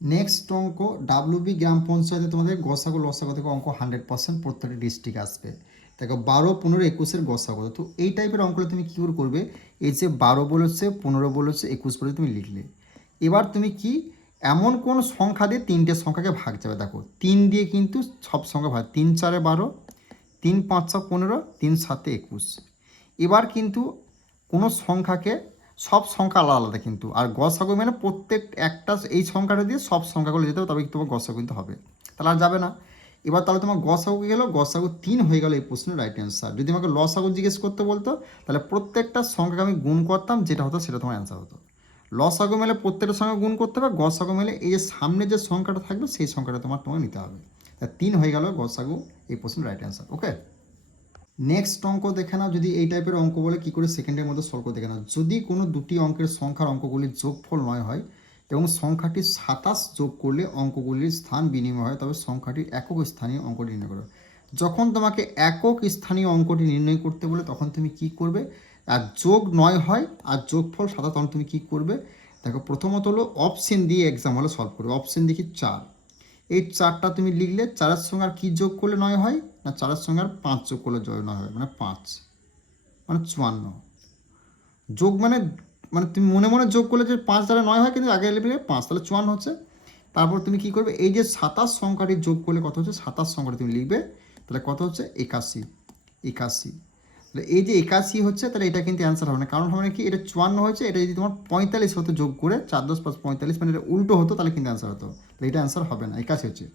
Next অঙ্ক WB গ্রাম পঞ্চায়েতে তোমাদের গসাগু লসাগু থেকে অঙ্ক 100% প্রত্যেকটা ডিস্ট্রিক্ট আসবে। দেখো 12, 15, 21-এর গসাগু। তো এই টাইপের অঙ্কগুলো তুমি কী করে করবে? এই যে 12 বলেছে, 15 বলেছে, 21 বলে তুমি লিখলে। এবার তুমি কি এমন কোন সংখ্যা দিয়ে তিনটে সংখ্যাকে ভাগ যাবে? দেখো 3 দিয়ে কিন্তু সব সংখ্যা ভাগ, 3 4 12, 3 5 15, 3 7 21। এবার কিন্তু কোনো সংখ্যাকে সব সংখ্যা আলাদা আলাদা কিন্তু, আর গসাগু মানে প্রত্যেক একটা এই সংখ্যাটা দিয়ে সব সংখ্যাগুলো যেতে হবে, তবে তোমার গসাগু কিন্তু হবে, তাহলে আর যাবে না। এবার তাহলে তোমার গসাগু গেল, গসাগু 3 হয়ে গেল এই প্রশ্নের রাইট অ্যান্সার। যদি আমাকে লসাগু জিজ্ঞেস করতে বলতো তাহলে প্রত্যেকটা সংখ্যাকে আমি গুণ করতাম, যেটা হতো সেটা তোমার অ্যান্সার হতো। লসাগু মেলে প্রত্যেকটা সংখ্যা গুণ করতে হবে, গসাগু মেলে এই যে সামনে যে সংখ্যাটা থাকবে সেই সংখ্যাটা তোমার নিতে হবে। তা 3 হয়ে গেল গসাগু এই প্রশ্নের রাইট অ্যান্সার। ওকে, নেক্সট অঙ্ক দেখে নাও। যদি এই টাইপের অঙ্ক বলে কী করে সেকেন্ডের মধ্যে সলভ করে দেখে নাও। যদি কোনো দুটি অঙ্কের সংখ্যার অঙ্কগুলির যোগফল 9 হয় এবং সংখ্যাটি 27 যোগ করলে অঙ্কগুলির স্থান বিনিময় হয়, তবে সংখ্যাটির একক স্থানীয় অঙ্কটি নির্ণয় করো। যখন তোমাকে একক স্থানীয় অঙ্কটি নির্ণয় করতে বলে তখন তুমি কি করবে? আর যোগ 9 হয় আর যোগফল 27, তখন তুমি কি করবে? দেখো প্রথমত হলো অপশন দিয়ে এক্সাম হলে সলভ করবে। অপশন দেখি 4, এই 4টা তুমি লিখলে 4-এর সঙ্গে আর কি যোগ করলে 9 হয়? না 4-এর সঙ্গে আর 5 যোগ করলে 9 হয়, মানে 5 মানে 54। যোগ মানে মানে তুমি মনে মনে যোগ করলে যে 5 দ্বারা 9 হয়, কিন্তু আগে লিখলে 5, তাহলে 54 হচ্ছে। তারপর তুমি কি করবে? এই যে 27 সংখ্যাটি যোগ করলে কত হচ্ছে? 27 সংখ্যাটি তুমি লিখবে, তাহলে কত হচ্ছে? 81। 81, তাহলে এই যে 81 হচ্ছে, তাহলে এটা কিন্তু অ্যান্সার হবে না। কারণ হবে না কি, এটা 54 হয়েছে, এটা যদি তোমার 45 হতো যোগ করে, 4 10 5 45, মানে এটা উল্টো হতো, তাহলে কিন্তু অ্যান্সার হতো। তাহলে এটা অ্যান্সার হবে না, 81 হচ্ছে।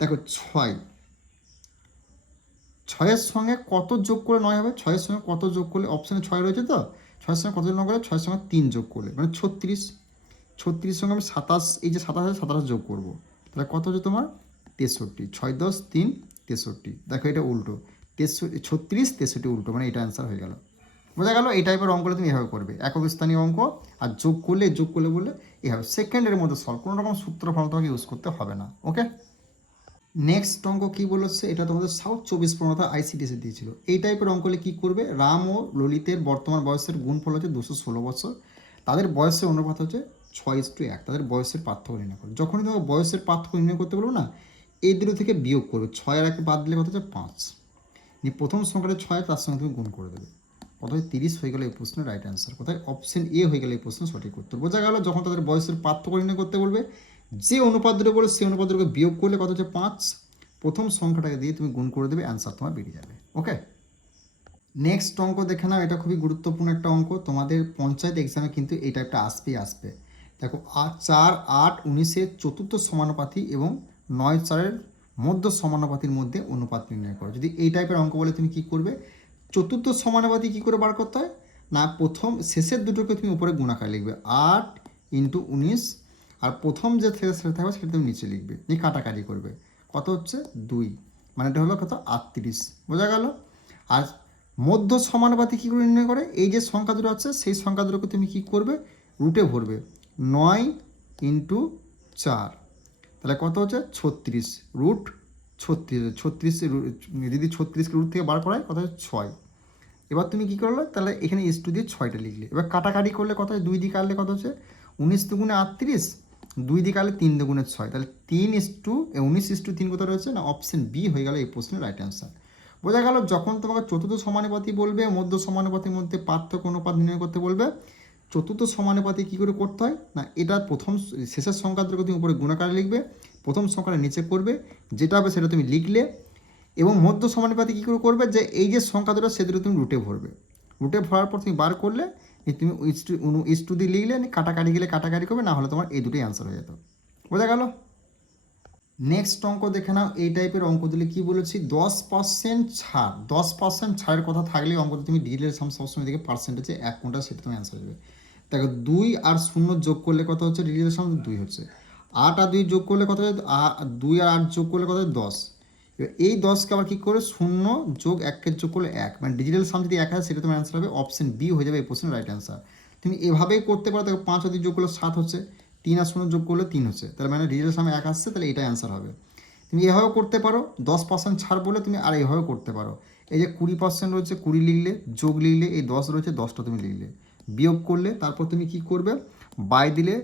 দেখো 6, 6-এর সঙ্গে কত যোগ করে 9 হবে? 6-এর সঙ্গে কত যোগ করলে, অপশানে 6 রয়েছে তো, 6-এর সঙ্গে কত যোগ না করলে, 6-এর সঙ্গে 3 যোগ করলে মানে 36। 36 সঙ্গে আমি 27, এই যে 27 আছে 27 যোগ করবো, তাহলে কত হচ্ছে তোমার? 63। 6 10 3 63। দেখো এটা উল্টো, 36 63 উল্টো, মানে এটা অ্যান্সার হয়ে গেল। বোঝা গেল? এই টাইপের অঙ্কগুলো তুমি এভাবে করবে, একক স্থানীয় অঙ্ক। আর যোগ করলে বললে এভাবে সেকেন্ডের মধ্যে সলভ, কোনো রকম সূত্র ফল তোমাকে ইউজ করতে হবে না। ওকে, নেক্সট অঙ্ক কী বলেছে? এটা তোমাদের সাউথ 24 আইসিডিএসে দিয়েছিল। এই টাইপের অঙ্ক হলে কী করবে? রাম ও ললিতের বর্তমান বয়সের গুণফল হচ্ছে 216 বছর, তাদের বয়সের অনুপাত হচ্ছে 6:1, তাদের বয়সের পার্থক্য নির্ণয় করো। যখনই তোমাকে বয়সের পার্থক্য নির্ণয় করতে বলবো না, এই দুটো থেকে বিয়োগ করবে, 6 আর 1 বাদ দিলে কত হচ্ছে? 5। প্রথম সংখ্যাটা 6, তার সঙ্গে তুমি গুণ করে দেবে, কোথায় 30 হয়ে গেল এই প্রশ্নের রাইট অ্যান্সার। কোথায়? অপশন এ হয়ে গেল এই প্রশ্নের সঠিক উত্তর। বোঝা গেল? যখন তাদের বয়সের পার্থক্য নির্ণয় করতে বলবে, যে অনুপাত দুটো বলে সেই অনুপাত দুটোকে বিয়োগ করলে কত হচ্ছে? 5। প্রথম সংখ্যাটাকে দিয়ে তুমি গুণ করে দেবে, অ্যান্সার তোমার বেরিয়ে যাবে। ওকে, নেক্সট অঙ্ক দেখে নাও। এটা খুবই গুরুত্বপূর্ণ একটা অঙ্ক, তোমাদের পঞ্চায়েত এক্সামে কিন্তু এই টাইপটা আসবে। দেখো 4 8 19-এর চতুর্থ সমানুপাতি এবং 9 4-এর মধ্য সমানুপাতির মধ্যে অনুপাত নির্ণয় করো। যদি এই টাইপের অঙ্ক বলে তুমি কি করবে? চতুর্থ সমানুপাতি কী করে বার করতে হয়? না প্রথম শেষের দুটোকে তুমি উপরে গুণাকার লিখবে, 8 × 19, আর প্রথম যে সেটা থাকবে সেটা তুমি নিচে লিখবে, নিয়ে কাটাকাটি করবে। কত হচ্ছে? 2, মানে এটা হলো কত? 38। বোঝা গেল? আর মধ্য সমানুপাতি কী করে নির্ণয় করে? এই যে সংখ্যা দুটো আছে সেই সংখ্যা দুটোকে তুমি কী করবে? রুটে ভরবে, 9 × 4, তাহলে কত হচ্ছে? 36, রুট 36। 36 যদি 36কে রুট থেকে বার করা হয় কত হচ্ছে? 6। এবার তুমি কী করলে? তাহলে এখানে ইস টু দিয়ে 6টা লিখলে। এবার কাটাকাটি করলে কত হয়? 2 দিয়ে কাটলে কত হচ্ছে? 19 দুগুণে 38, 2 দিয়ে কাটলে 3 দুগুণে 6, তাহলে 19:3 কোথায় রয়েছে? না অপশন বি হয়ে গেল এই প্রশ্নের রাইট অ্যান্সার। বোঝা গেল? যখন তোমাকে চতুর্থ সমানুপাতি বলবে, মধ্য সমানুপাতির মধ্যে পার্থক্য অনুপাত নির্ণয় করতে বলবে, চতুর্থ সমানুপাতি কী করে করতে হয়? না এটা প্রথম শেষের সংখ্যা দুটোকে তুমি উপরে গুণাকারে লিখবে, প্রথম সংখ্যাটা নিচে করবে, যেটা হবে সেটা তুমি লিখলে, এবং মধ্য সমানুপাতি কী করে করবে? যে এই যে সংখ্যা দুটো সে দুটো তুমি রুটে ভরবে, রুটে ভরার পর তুমি বার করলে তুমি ইস টু দিয়ে লিখলে, কাটাকাটি গেলে কাটাকাটি করবে, না হলে তোমার এই দুটোই অ্যান্সার হয়ে যেত। বোঝা গেল? নেক্সট অঙ্ক দেখে নাও। এই টাইপের অঙ্ক দিলে কী বলেছি? 10% ছাড়, 10% ছাড়ের কথা থাকলে অঙ্কটা তুমি ডিটেলের সবসময় দেখে পার্সেন্টেজে এক কোনটা সেটা তুমি অ্যান্সার দেবে। দেখো 2 আর 0 যোগ করলে কত হচ্ছে? ডিটেলের সামনে 2 হচ্ছে। 8 আর 2 যোগ করলে কত হয়? 2 আর 8 যোগ করলে কত হয়? 10। এবার এই 10কে আবার কী করে? 0 যোগ 1-এর যোগ করলে 1, মানে ডিজিটাল সাম যদি 1 হয় সেটা তোমার অ্যান্সার হবে অপশন বি হয়ে যাবে এই প্রশ্নের রাইট অ্যান্সার। তুমি এভাবেই করতে পারো। দেখো 5 আর 2 যোগ করলে 7 হচ্ছে, 3 আর 0 যোগ করলে 3 হচ্ছে, তাহলে মানে ডিজিটাল সামে 1 আসছে, তাহলে এটা অ্যান্সার হবে। তুমি এভাবেও করতে পারো, 10% ছাড় বলে তুমি আর এইভাবেও করতে পারো। এই যে 20% রয়েছে, 20 লিখলে, যোগ লিখলে, এই 10 রয়েছে 10টা তুমি লিখলে, বিয়োগ করলে, তারপর তুমি কি করবে? বাই দিলে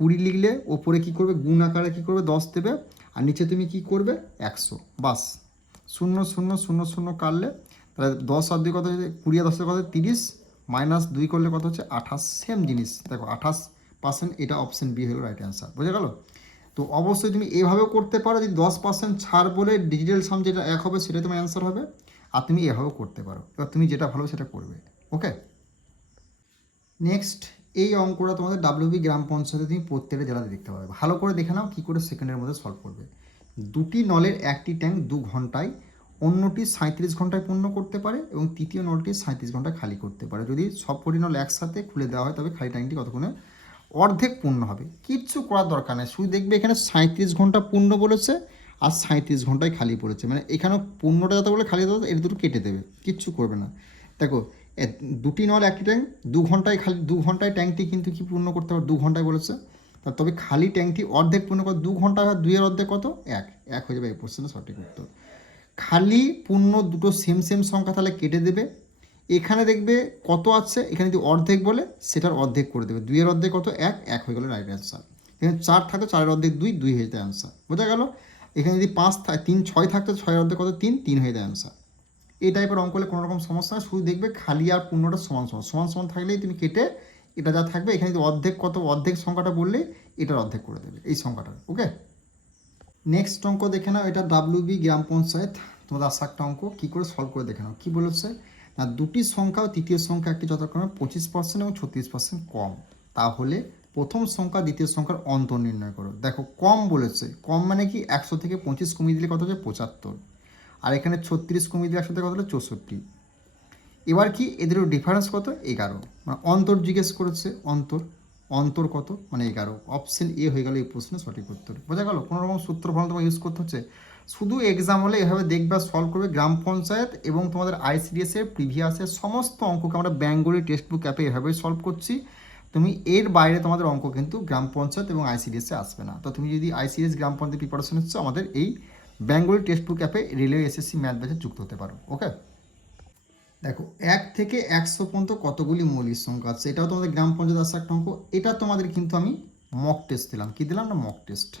20 লিখলে ওপরে কী করবে, গুণ আকারে কী করবে 10 দেবে, আর নিচে তুমি কী করবে 100, বাস। 0 0 0 0 কাটলে তাহলে 10 আর 2 কত হচ্ছে 20, আর 10 কত 30, -2 করলে কত হচ্ছে 28। সেম জিনিস দেখো 28%, এটা অপশন বি হলো রাইট অ্যান্সার। বোঝা গেল? তো অবশ্যই তুমি এভাবেও করতে পারো, যদি 10% ছাড় বলে ডিজিটাল সাম যেটা 1 হবে সেটাই তোমার অ্যান্সার হবে, আর তুমি এভাবেও করতে পারো। এবার তুমি যেটা ভালো সেটা করবে। ওকে, নেক্সট এই অঙ্কটা তোমাদের ডাব্লিউবি গ্রাম পঞ্চায়েতে তুমি প্রত্যেকটা জেলাতে দেখতে পাবে। ভালো করে দেখে নাও কী করে সেকেন্ডের মধ্যে সলভ করবে। 2টি নলের একটি ট্যাঙ্ক 2 ঘন্টায়, অন্যটি 37 ঘন্টায় পূর্ণ করতে পারে এবং তৃতীয় নলটি 37 ঘন্টায় খালি করতে পারে। যদি সবকটি নল একসাথে খুলে দেওয়া হয় তবে খালি ট্যাঙ্কটি কতক্ষণে অর্ধেক পূর্ণ হবে। কিচ্ছু করার দরকার নেই, শুধু দেখবে এখানে 37 ঘন্টা পূর্ণ বলেছে আর 37 ঘন্টায় খালি পড়েছে, মানে এখানেও পূর্ণটা যত বলে খালি যত, এর দুটো কেটে দেবে, কিচ্ছু করবে না। দেখো 2টি নল একটি ট্যাঙ্ক 2 ঘন্টায় খালি, 2 ঘন্টায় ট্যাঙ্কটি কিন্তু কি পূর্ণ করতে হবে, 2 ঘন্টায় বলেছে। তবে খালি ট্যাঙ্কটি অর্ধেক পূর্ণ করে 2 ঘন্টা, 2-এর অর্ধেক কত 1 হয়ে যাবে এই প্রশ্নের সঠিক উত্তর। খালি পূর্ণ দুটো সেম সেম সংখ্যা তাহলে কেটে দেবে। এখানে দেখবে কত আছে, এখানে যদি অর্ধেক বলে সেটার অর্ধেক করে দেবে, 2-এর অর্ধেক কত 1 হয়ে গেল রাইট অ্যান্সার। এখানে 4 থাকতো 4-এর অর্ধেক 2 হয়ে যেত অ্যান্সার। বোঝা গেল? এখানে যদি 6 থাকতো 6-এর অর্ধেক কত 3 হয়ে যায় অ্যান্সার। এই টাইপের অঙ্ক হলে কোনো রকম সমস্যা না, শুধু দেখবে খালি আর পূর্ণটা সমান সমান সমান সমান থাকলেই তুমি কেটে এটা যা থাকবে, এখানে যদি অর্ধেক কত অর্ধেক সংখ্যাটা বললেই এটার অর্ধেক করে দেবে এই সংখ্যাটা। ওকে, নেক্সট অঙ্ক দেখে নাও, এটা ডাব্লিউবি গ্রাম পঞ্চায়েত তোমাদের আসা একটা অঙ্ক, কী করে সলভ করে দেখে নাও। কী বলেছে না, দুটি সংখ্যা ও তৃতীয় সংখ্যা একটি যথাক্রমে 25% এবং 36% কম, তাহলে প্রথম সংখ্যা দ্বিতীয় সংখ্যার অন্তর নির্ণয় করো। দেখো কম বলেছে, কম মানে কি 100 থেকে 25 কমিয়ে দিলে কত হচ্ছে 75, আর এখানে 36 কমিয়ে দিলে 100 থেকে কত হলো 64। এবার কি এদেরও ডিফারেন্স কত 11, মানে অন্তর জিজ্ঞেস করেছে, অন্তর কত মানে 11। অপশন এ হয়ে গেল এই প্রশ্নের সঠিক উত্তর। বোঝা গেল? কোনো রকম সূত্র ফল তোমার ইউজ করতে হচ্ছে, শুধু এক্সাম হলে এভাবে দেখবে সলভ করবে। গ্রাম পঞ্চায়েত এবং তোমাদের আইসিডিএস এর প্রিভিয়াসের সমস্ত অঙ্ককে আমরা বেঙ্গলি টেক্সট বুক অ্যাপে এভাবেই সলভ করছি। তুমি এর বাইরে তোমাদের অঙ্ক কিন্তু গ্রাম পঞ্চায়েত এবং আইসিডিএসে আসবে না। তো তুমি যদি আইসিডিএস গ্রাম পঞ্চায়েত প্রিপারেশন হচ্ছে আমাদের এই বেঙ্গলি টেক্সট বুক অ্যাপে রেলওয়ে এসএসসি ম্যাথ ব্যাচে যুক্ত হতে পারো। ওকে, দেখো 1 থেকে 100 পর্যন্ত কতগুলি মৌলিক সংখ্যা আছে, এটাও তোমাদের গ্রাম পঞ্চায়েত আসা একটা অঙ্ক। এটা তোমাদের কিন্তু আমি মক টেস্ট দিলাম, কি দিলাম না মক টেস্ট।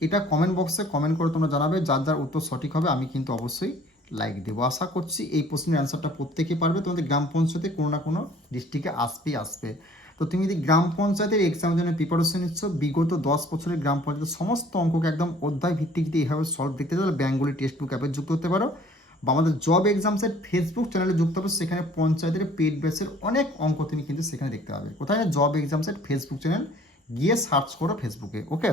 এটা কমেন্ট বক্সে কমেন্ট করে তোমরা জানাবে, যার যার উত্তর সঠিক হবে আমি কিন্তু অবশ্যই লাইক দেবো। আশা করছি এই প্রশ্নের অ্যান্সারটা প্রত্যেকেই পারবে। তোমাদের গ্রাম পঞ্চায়েতে কোনো না কোনো ডিস্ট্রিক্টে আসবে। তো তুমি যদি গ্রাম পঞ্চায়েতের এক্সামের জন্য প্রিপারেশন নিচ্ছ, বিগত 10 বছরের গ্রাম পঞ্চায়েতের সমস্ত অঙ্ককে একদম অধ্যায় ভিত্তিক দিয়ে এইভাবে সলভ দেখতে চাইলে বেঙ্গলি টেক্সট বুক অ্যাপে যুক্ত হতে পারো, বা আমাদের জব এক্সামসের ফেসবুক চ্যানেলে যুক্ত হবে। সেখানে পঞ্চায়েতের পেড ব্যাচের অনেক অঙ্ক তুমি কিন্তু সেখানে দেখতে পাবে। কোথায়? জব এক্সামসের ফেসবুক চ্যানেল গিয়ে সার্চ করো ফেসবুকে। ওকে,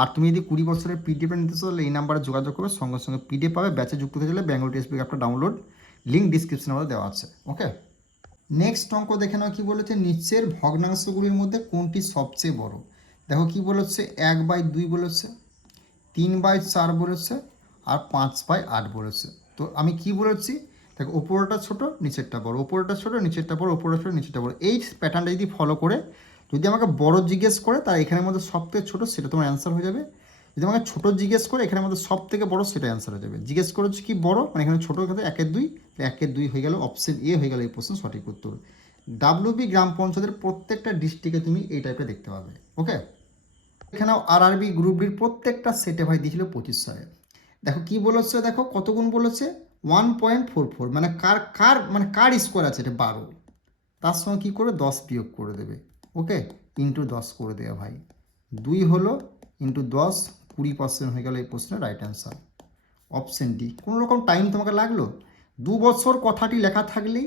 আর তুমি যদি 20 বছরের পিডিএফ নিতে চাও তাহলে এই নাম্বারে যোগাযোগ করবে, সঙ্গে সঙ্গে পিডিএফ পাবে। ব্যাচে যুক্ত হতে গেলে বেঙ্গল টেক্সট বুক অ্যাপটা ডাউনলোড লিঙ্ক ডিসক্রিপশনে আমাদের দেওয়া আছে। ওকে, নেক্সট অঙ্ক দেখে নাও কি বলেছে, নিচের ভগ্নাংশগুলির মধ্যে কোনটি সবচেয়ে বড়। দেখো কি বলেছে, 1/2 বলেছে, 3/4 বলেছে, আর 5/8 বলেছে। তো আমি কি বলেছি, দেখো ওপরটা ছোট নিচেরটা বড়, ওপরটা ছোট নিচেরটা বড়, ওপরটা ছোট নিচেরটা বড়। এই প্যাটার্নটা যদি ফলো করে যদি আমাকে বড় জিজ্ঞেস করে তার এখানের মধ্যে সবথেকে ছোট সেটা তোমার অ্যান্সার হয়ে যাবে। যদি আমাকে ছোট জিজ্ঞেস করে এখানের মধ্যে সব থেকে বড় সেটা অ্যান্সার হয়ে যাবে। জিজ্ঞেস করেছে কি বড়, মানে এখানে ছোটো এখানে 1/2, 1/2 হয়ে গেল, অপশন এ হয়ে গেল এই প্রশ্ন সঠিক উত্তর। ডাব্লিউবি গ্রাম পঞ্চায়েতের প্রত্যেকটা ডিস্ট্রিক্টে তুমি এই টাইপের দেখতে পাবে। ওকে, এখানেও আরআরবি গ্রুপ ডির প্রত্যেকটা সেটে ভাই দিয়েছিল 25 সালে। দেখো কি বলেছে, দেখো কত গুণ বলেছে 1.44, মানে কার স্কোয়ার আছে এটা 12, তার সঙ্গে কী করে 10 বিয়োগ করে দেবে। ওকে, ইন্টু 10 করে দেবে ভাই, 2 হলো ইন্টু 10, 20% হয়ে গেল এই প্রশ্নের রাইট অ্যান্সার। Option D. কোনো রকম টাইম তোমাকে লাগলো, 2 বছর কথাটি লেখা থাকলেই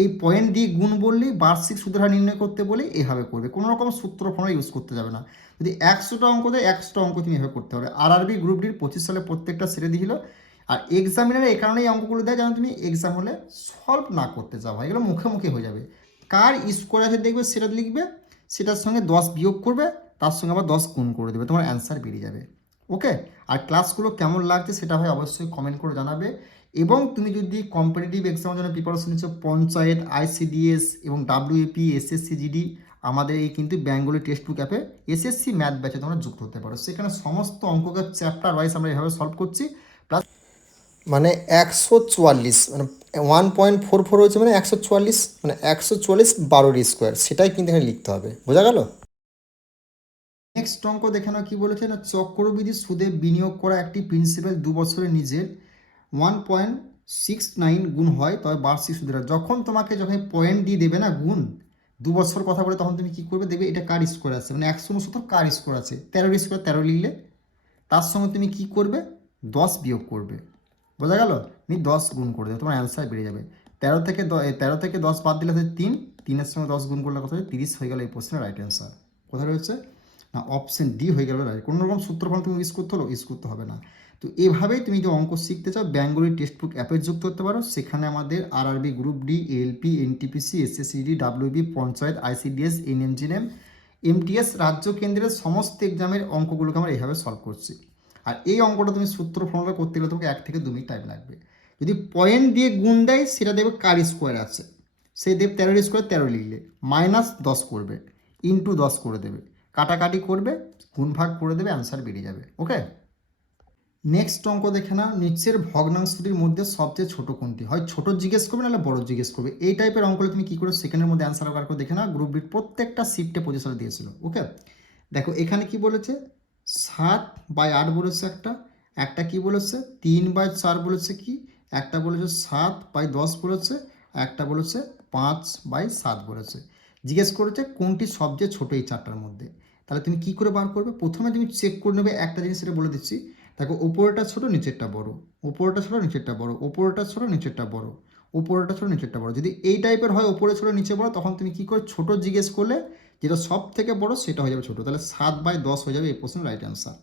এই পয়েন্ট দিয়ে গুণ বললেই বার্ষিক সুদের হার নির্ণয় করতে বলে এভাবে করবে, কোনো রকম সূত্র ফর্মুলা ইউজ করতে যাবে না। যদি 100টা অঙ্ক দেয় 100টা অঙ্ক তুমি এভাবে করতে হবে। আরআরবি গ্রুপ ডির 25 সালে প্রত্যেকটা সেরে দিয়েছিল। আর এক্সামিনারে এই কারণেই অঙ্কগুলো দেয় যেন তুমি এক্সাম হলে সলভ না করতে যাও, এগুলো মুখে মুখে হয়ে যাবে। কার স্কোয়ার আছে দেখবে সেটা লিখবে, সেটার সঙ্গে 10 বিয়োগ করবে, তার সঙ্গে আবার 10 গুণ করে দেবে, তোমার অ্যান্সার বেরিয়ে যাবে। ওকে, আর ক্লাসগুলো কেমন লাগছে সেটা ভাই অবশ্যই কমেন্ট করে জানাবে। এবং তুমি যদি কম্পিটিটিভ এক্সামের জন্য প্রিপারেশন নিচ্ছ, পঞ্চায়েত, আইসিডিএস এবং ডাব্লিউএপি, এসএসসি জিডি, আমাদের এই কিন্তু বেঙ্গলি টেক্সট বুক অ্যাপে এসএসসি ম্যাথ ব্যাচে তোমরা যুক্ত হতে পারো। সেখানে সমস্ত অঙ্ককে চ্যাপ্টার ওয়াইজ আমরা এভাবে সলভ করছি। প্লাস মানে 144, মানে 1.44 হচ্ছে মানে 144, মানে 144 12 স্কোয়ার, সেটাই কিন্তু এখানে লিখতে হবে। বোঝা গেল? নেক্সট অঙ্ক দেখে নাও কি বলেছে না, চক্রবৃদ্ধি সুদে বিনিয়োগ করা একটি প্রিন্সিপাল 2 বছরে নিজের 1.69 গুণ হয়, তবে বার্ষিক সুদের হার। যখন পয়েন্ট দিয়ে দেবে না গুণ 2 বছর কথা বলে, তখন তুমি কি করবে, দেখবে এটা কার স্কোয়ার আছে, মানে 169 কার স্কোয়ার আছে, 13 স্কোয়ার 13 লিখলে তার সঙ্গে তুমি কি করবে, 10 বিয়োগ করবে। বোঝা গেল? তুমি 10 গুণ করে দেবে, তোমার অ্যান্সার বেরিয়ে যাবে। 13 থেকে 10 বাদ দিলে হচ্ছে 3, 3-এর সঙ্গে 10 গুণ করলে কত হয়, 30 হয়ে গেল এই প্রশ্নের রাইট অ্যান্সার। কোথায় রয়েছে না, অপশন ডি হয়ে গেল রাইট। কোনো রকম সূত্রফল তুমি ইউজ করতে হবে না। তো এভাবেই তুমি যদি অঙ্ক শিখতে চাও, বেঙ্গলি টেক্সট বুক অ্যাপে যুক্ত করতে পারো। সেখানে আমাদের RRB group D, ALP, NTPC, এসএসসিডি, WB, panchayat, ICDS, NMGM, MTS রাজ্য কেন্দ্রের সমস্ত এক্সামের অঙ্কগুলোকে আমরা এইভাবে সলভ করছি। আর এই অঙ্কটা তুমি সূত্র ফর্মুলা করতে গেলে তোমাকে 1 থেকে 2 মিনিট টাইম লাগবে। যদি পয়েন্ট দিয়ে গুণ দেয়, সেটা দেখবে কার স্কোয়ার আছে, সেই দেব 13 স্কোয়ার 13 লিখলে -10 করবে, ইন্টু 10 করে দেবে, কাটাকাটি করবে, গুণ ভাগ করে দেবে, অ্যান্সার বেরিয়ে যাবে। ওকে, নেক্সট অঙ্ক দেখে নাও, নিচের ভগ্নাংশটির মধ্যে সবচেয়ে ছোট কোনটি? হয় ছোট জিজ্ঞেস করবে, নাহলে বড় জিজ্ঞেস করবে। এই টাইপের অঙ্কগুলো তুমি কি করে সেকেন্ডের মধ্যে অ্যান্সার বার করে দেখে নাও। গ্রুপ বিট প্রত্যেকটা শিফটে 25 সালে দিয়েছিল। ওকে, দেখো এখানে কি বলেছে, 7/8 বলেছে একটা, একটা কি বলেছে 3/4 বলেছে, কি একটা বলেছে 7/10 বলেছে, একটা বলেছে 5/7 বলেছে। জিজ্ঞেস করেছে কোনটি সবচেয়ে ছোট এই চারটার মধ্যে। তাহলে তুমি কি করে বার করবে? প্রথমে তুমি চেক করে নেবে একটা জিনিস, সেটা বলে দিচ্ছি। দেখো উপরেটা ছোট, নিচেরটা বড়, উপরেটা ছোট, নিচেরটা বড়, উপরেটা ছোট, নিচেরটা বড়, উপরেটা ছোট, নিচেরটা বড়। যদি এই টাইপের হয় উপরে ছোট নিচে বড়, তখন তুমি কি করে ছোট জিজ্ঞেস করলে যেটা সব থেকে বড় সেটা হয়ে যাবে ছোট। তাহলে 7/10 হয়ে যাবে এই প্রশ্নের রাইট অ্যান্সার।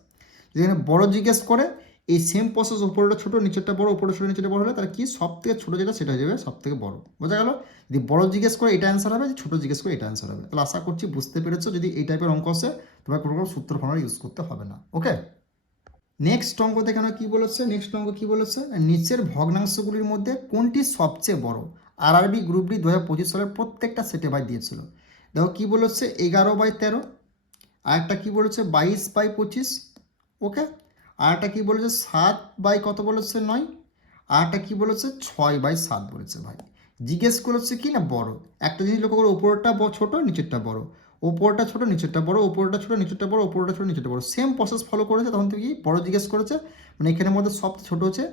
যদি এখানে বড় জিজ্ঞেস করে, এই সেম প্রসেস উপরেটা ছোট নিচেরটা বড়, উপরে ছোট নিচেরটা বড় হলে তাহলে কি সব থেকে ছোট যেটা সেটা হয়ে যাবে সব থেকে বড়। বোঝা গেল? যদি বড় জিজ্ঞেস করে এটা অ্যান্সার হবে, ছোট জিজ্ঞেস করে এটা অ্যান্সার হবে। তাহলে আশা করছি বুঝতে পেরেছো। যদি এই টাইপের অঙ্ক আসে, তোমার কোনো রকম সূত্র ফর্মুলা ইউজ করতে হবে না। ওকে, নেক্সট অঙ্ক দেখানো কি বলেছে, নেক্সট অঙ্ক কি বলেছে, নিচের ভগ্নাংশগুলির মধ্যে কোনটি সবচেয়ে বড়? আরআরবি গ্রুপ ডি 2025 সালের প্রত্যেকটা সেটে বাই দিয়েছিল। দেখো কি বলেছে, 11/13, আর একটা কি বলেছে 22/25। ওকে, আর একটা কি বলেছে 7 কত বলেছে 9, আর একটা কি বলেছে 6/7 বলেছে। ভাই জিজ্ঞেস করেছে কি না বড়। একটা জিনিস লক্ষ্য করো, উপরটা ছোট নিচেরটা বড়, উপরটা ছোট নিচেরটা বড়, উপরটা ছোট নিচেরটা বড়, উপরটা ছোট নিচেরটা বড়, সেম প্রসেস ফলো করেছে। তখন তুমি কি বড় জিজ্ঞেস করেছে, মানে এখানের মধ্যে সবচেয়ে ছোট হচ্ছে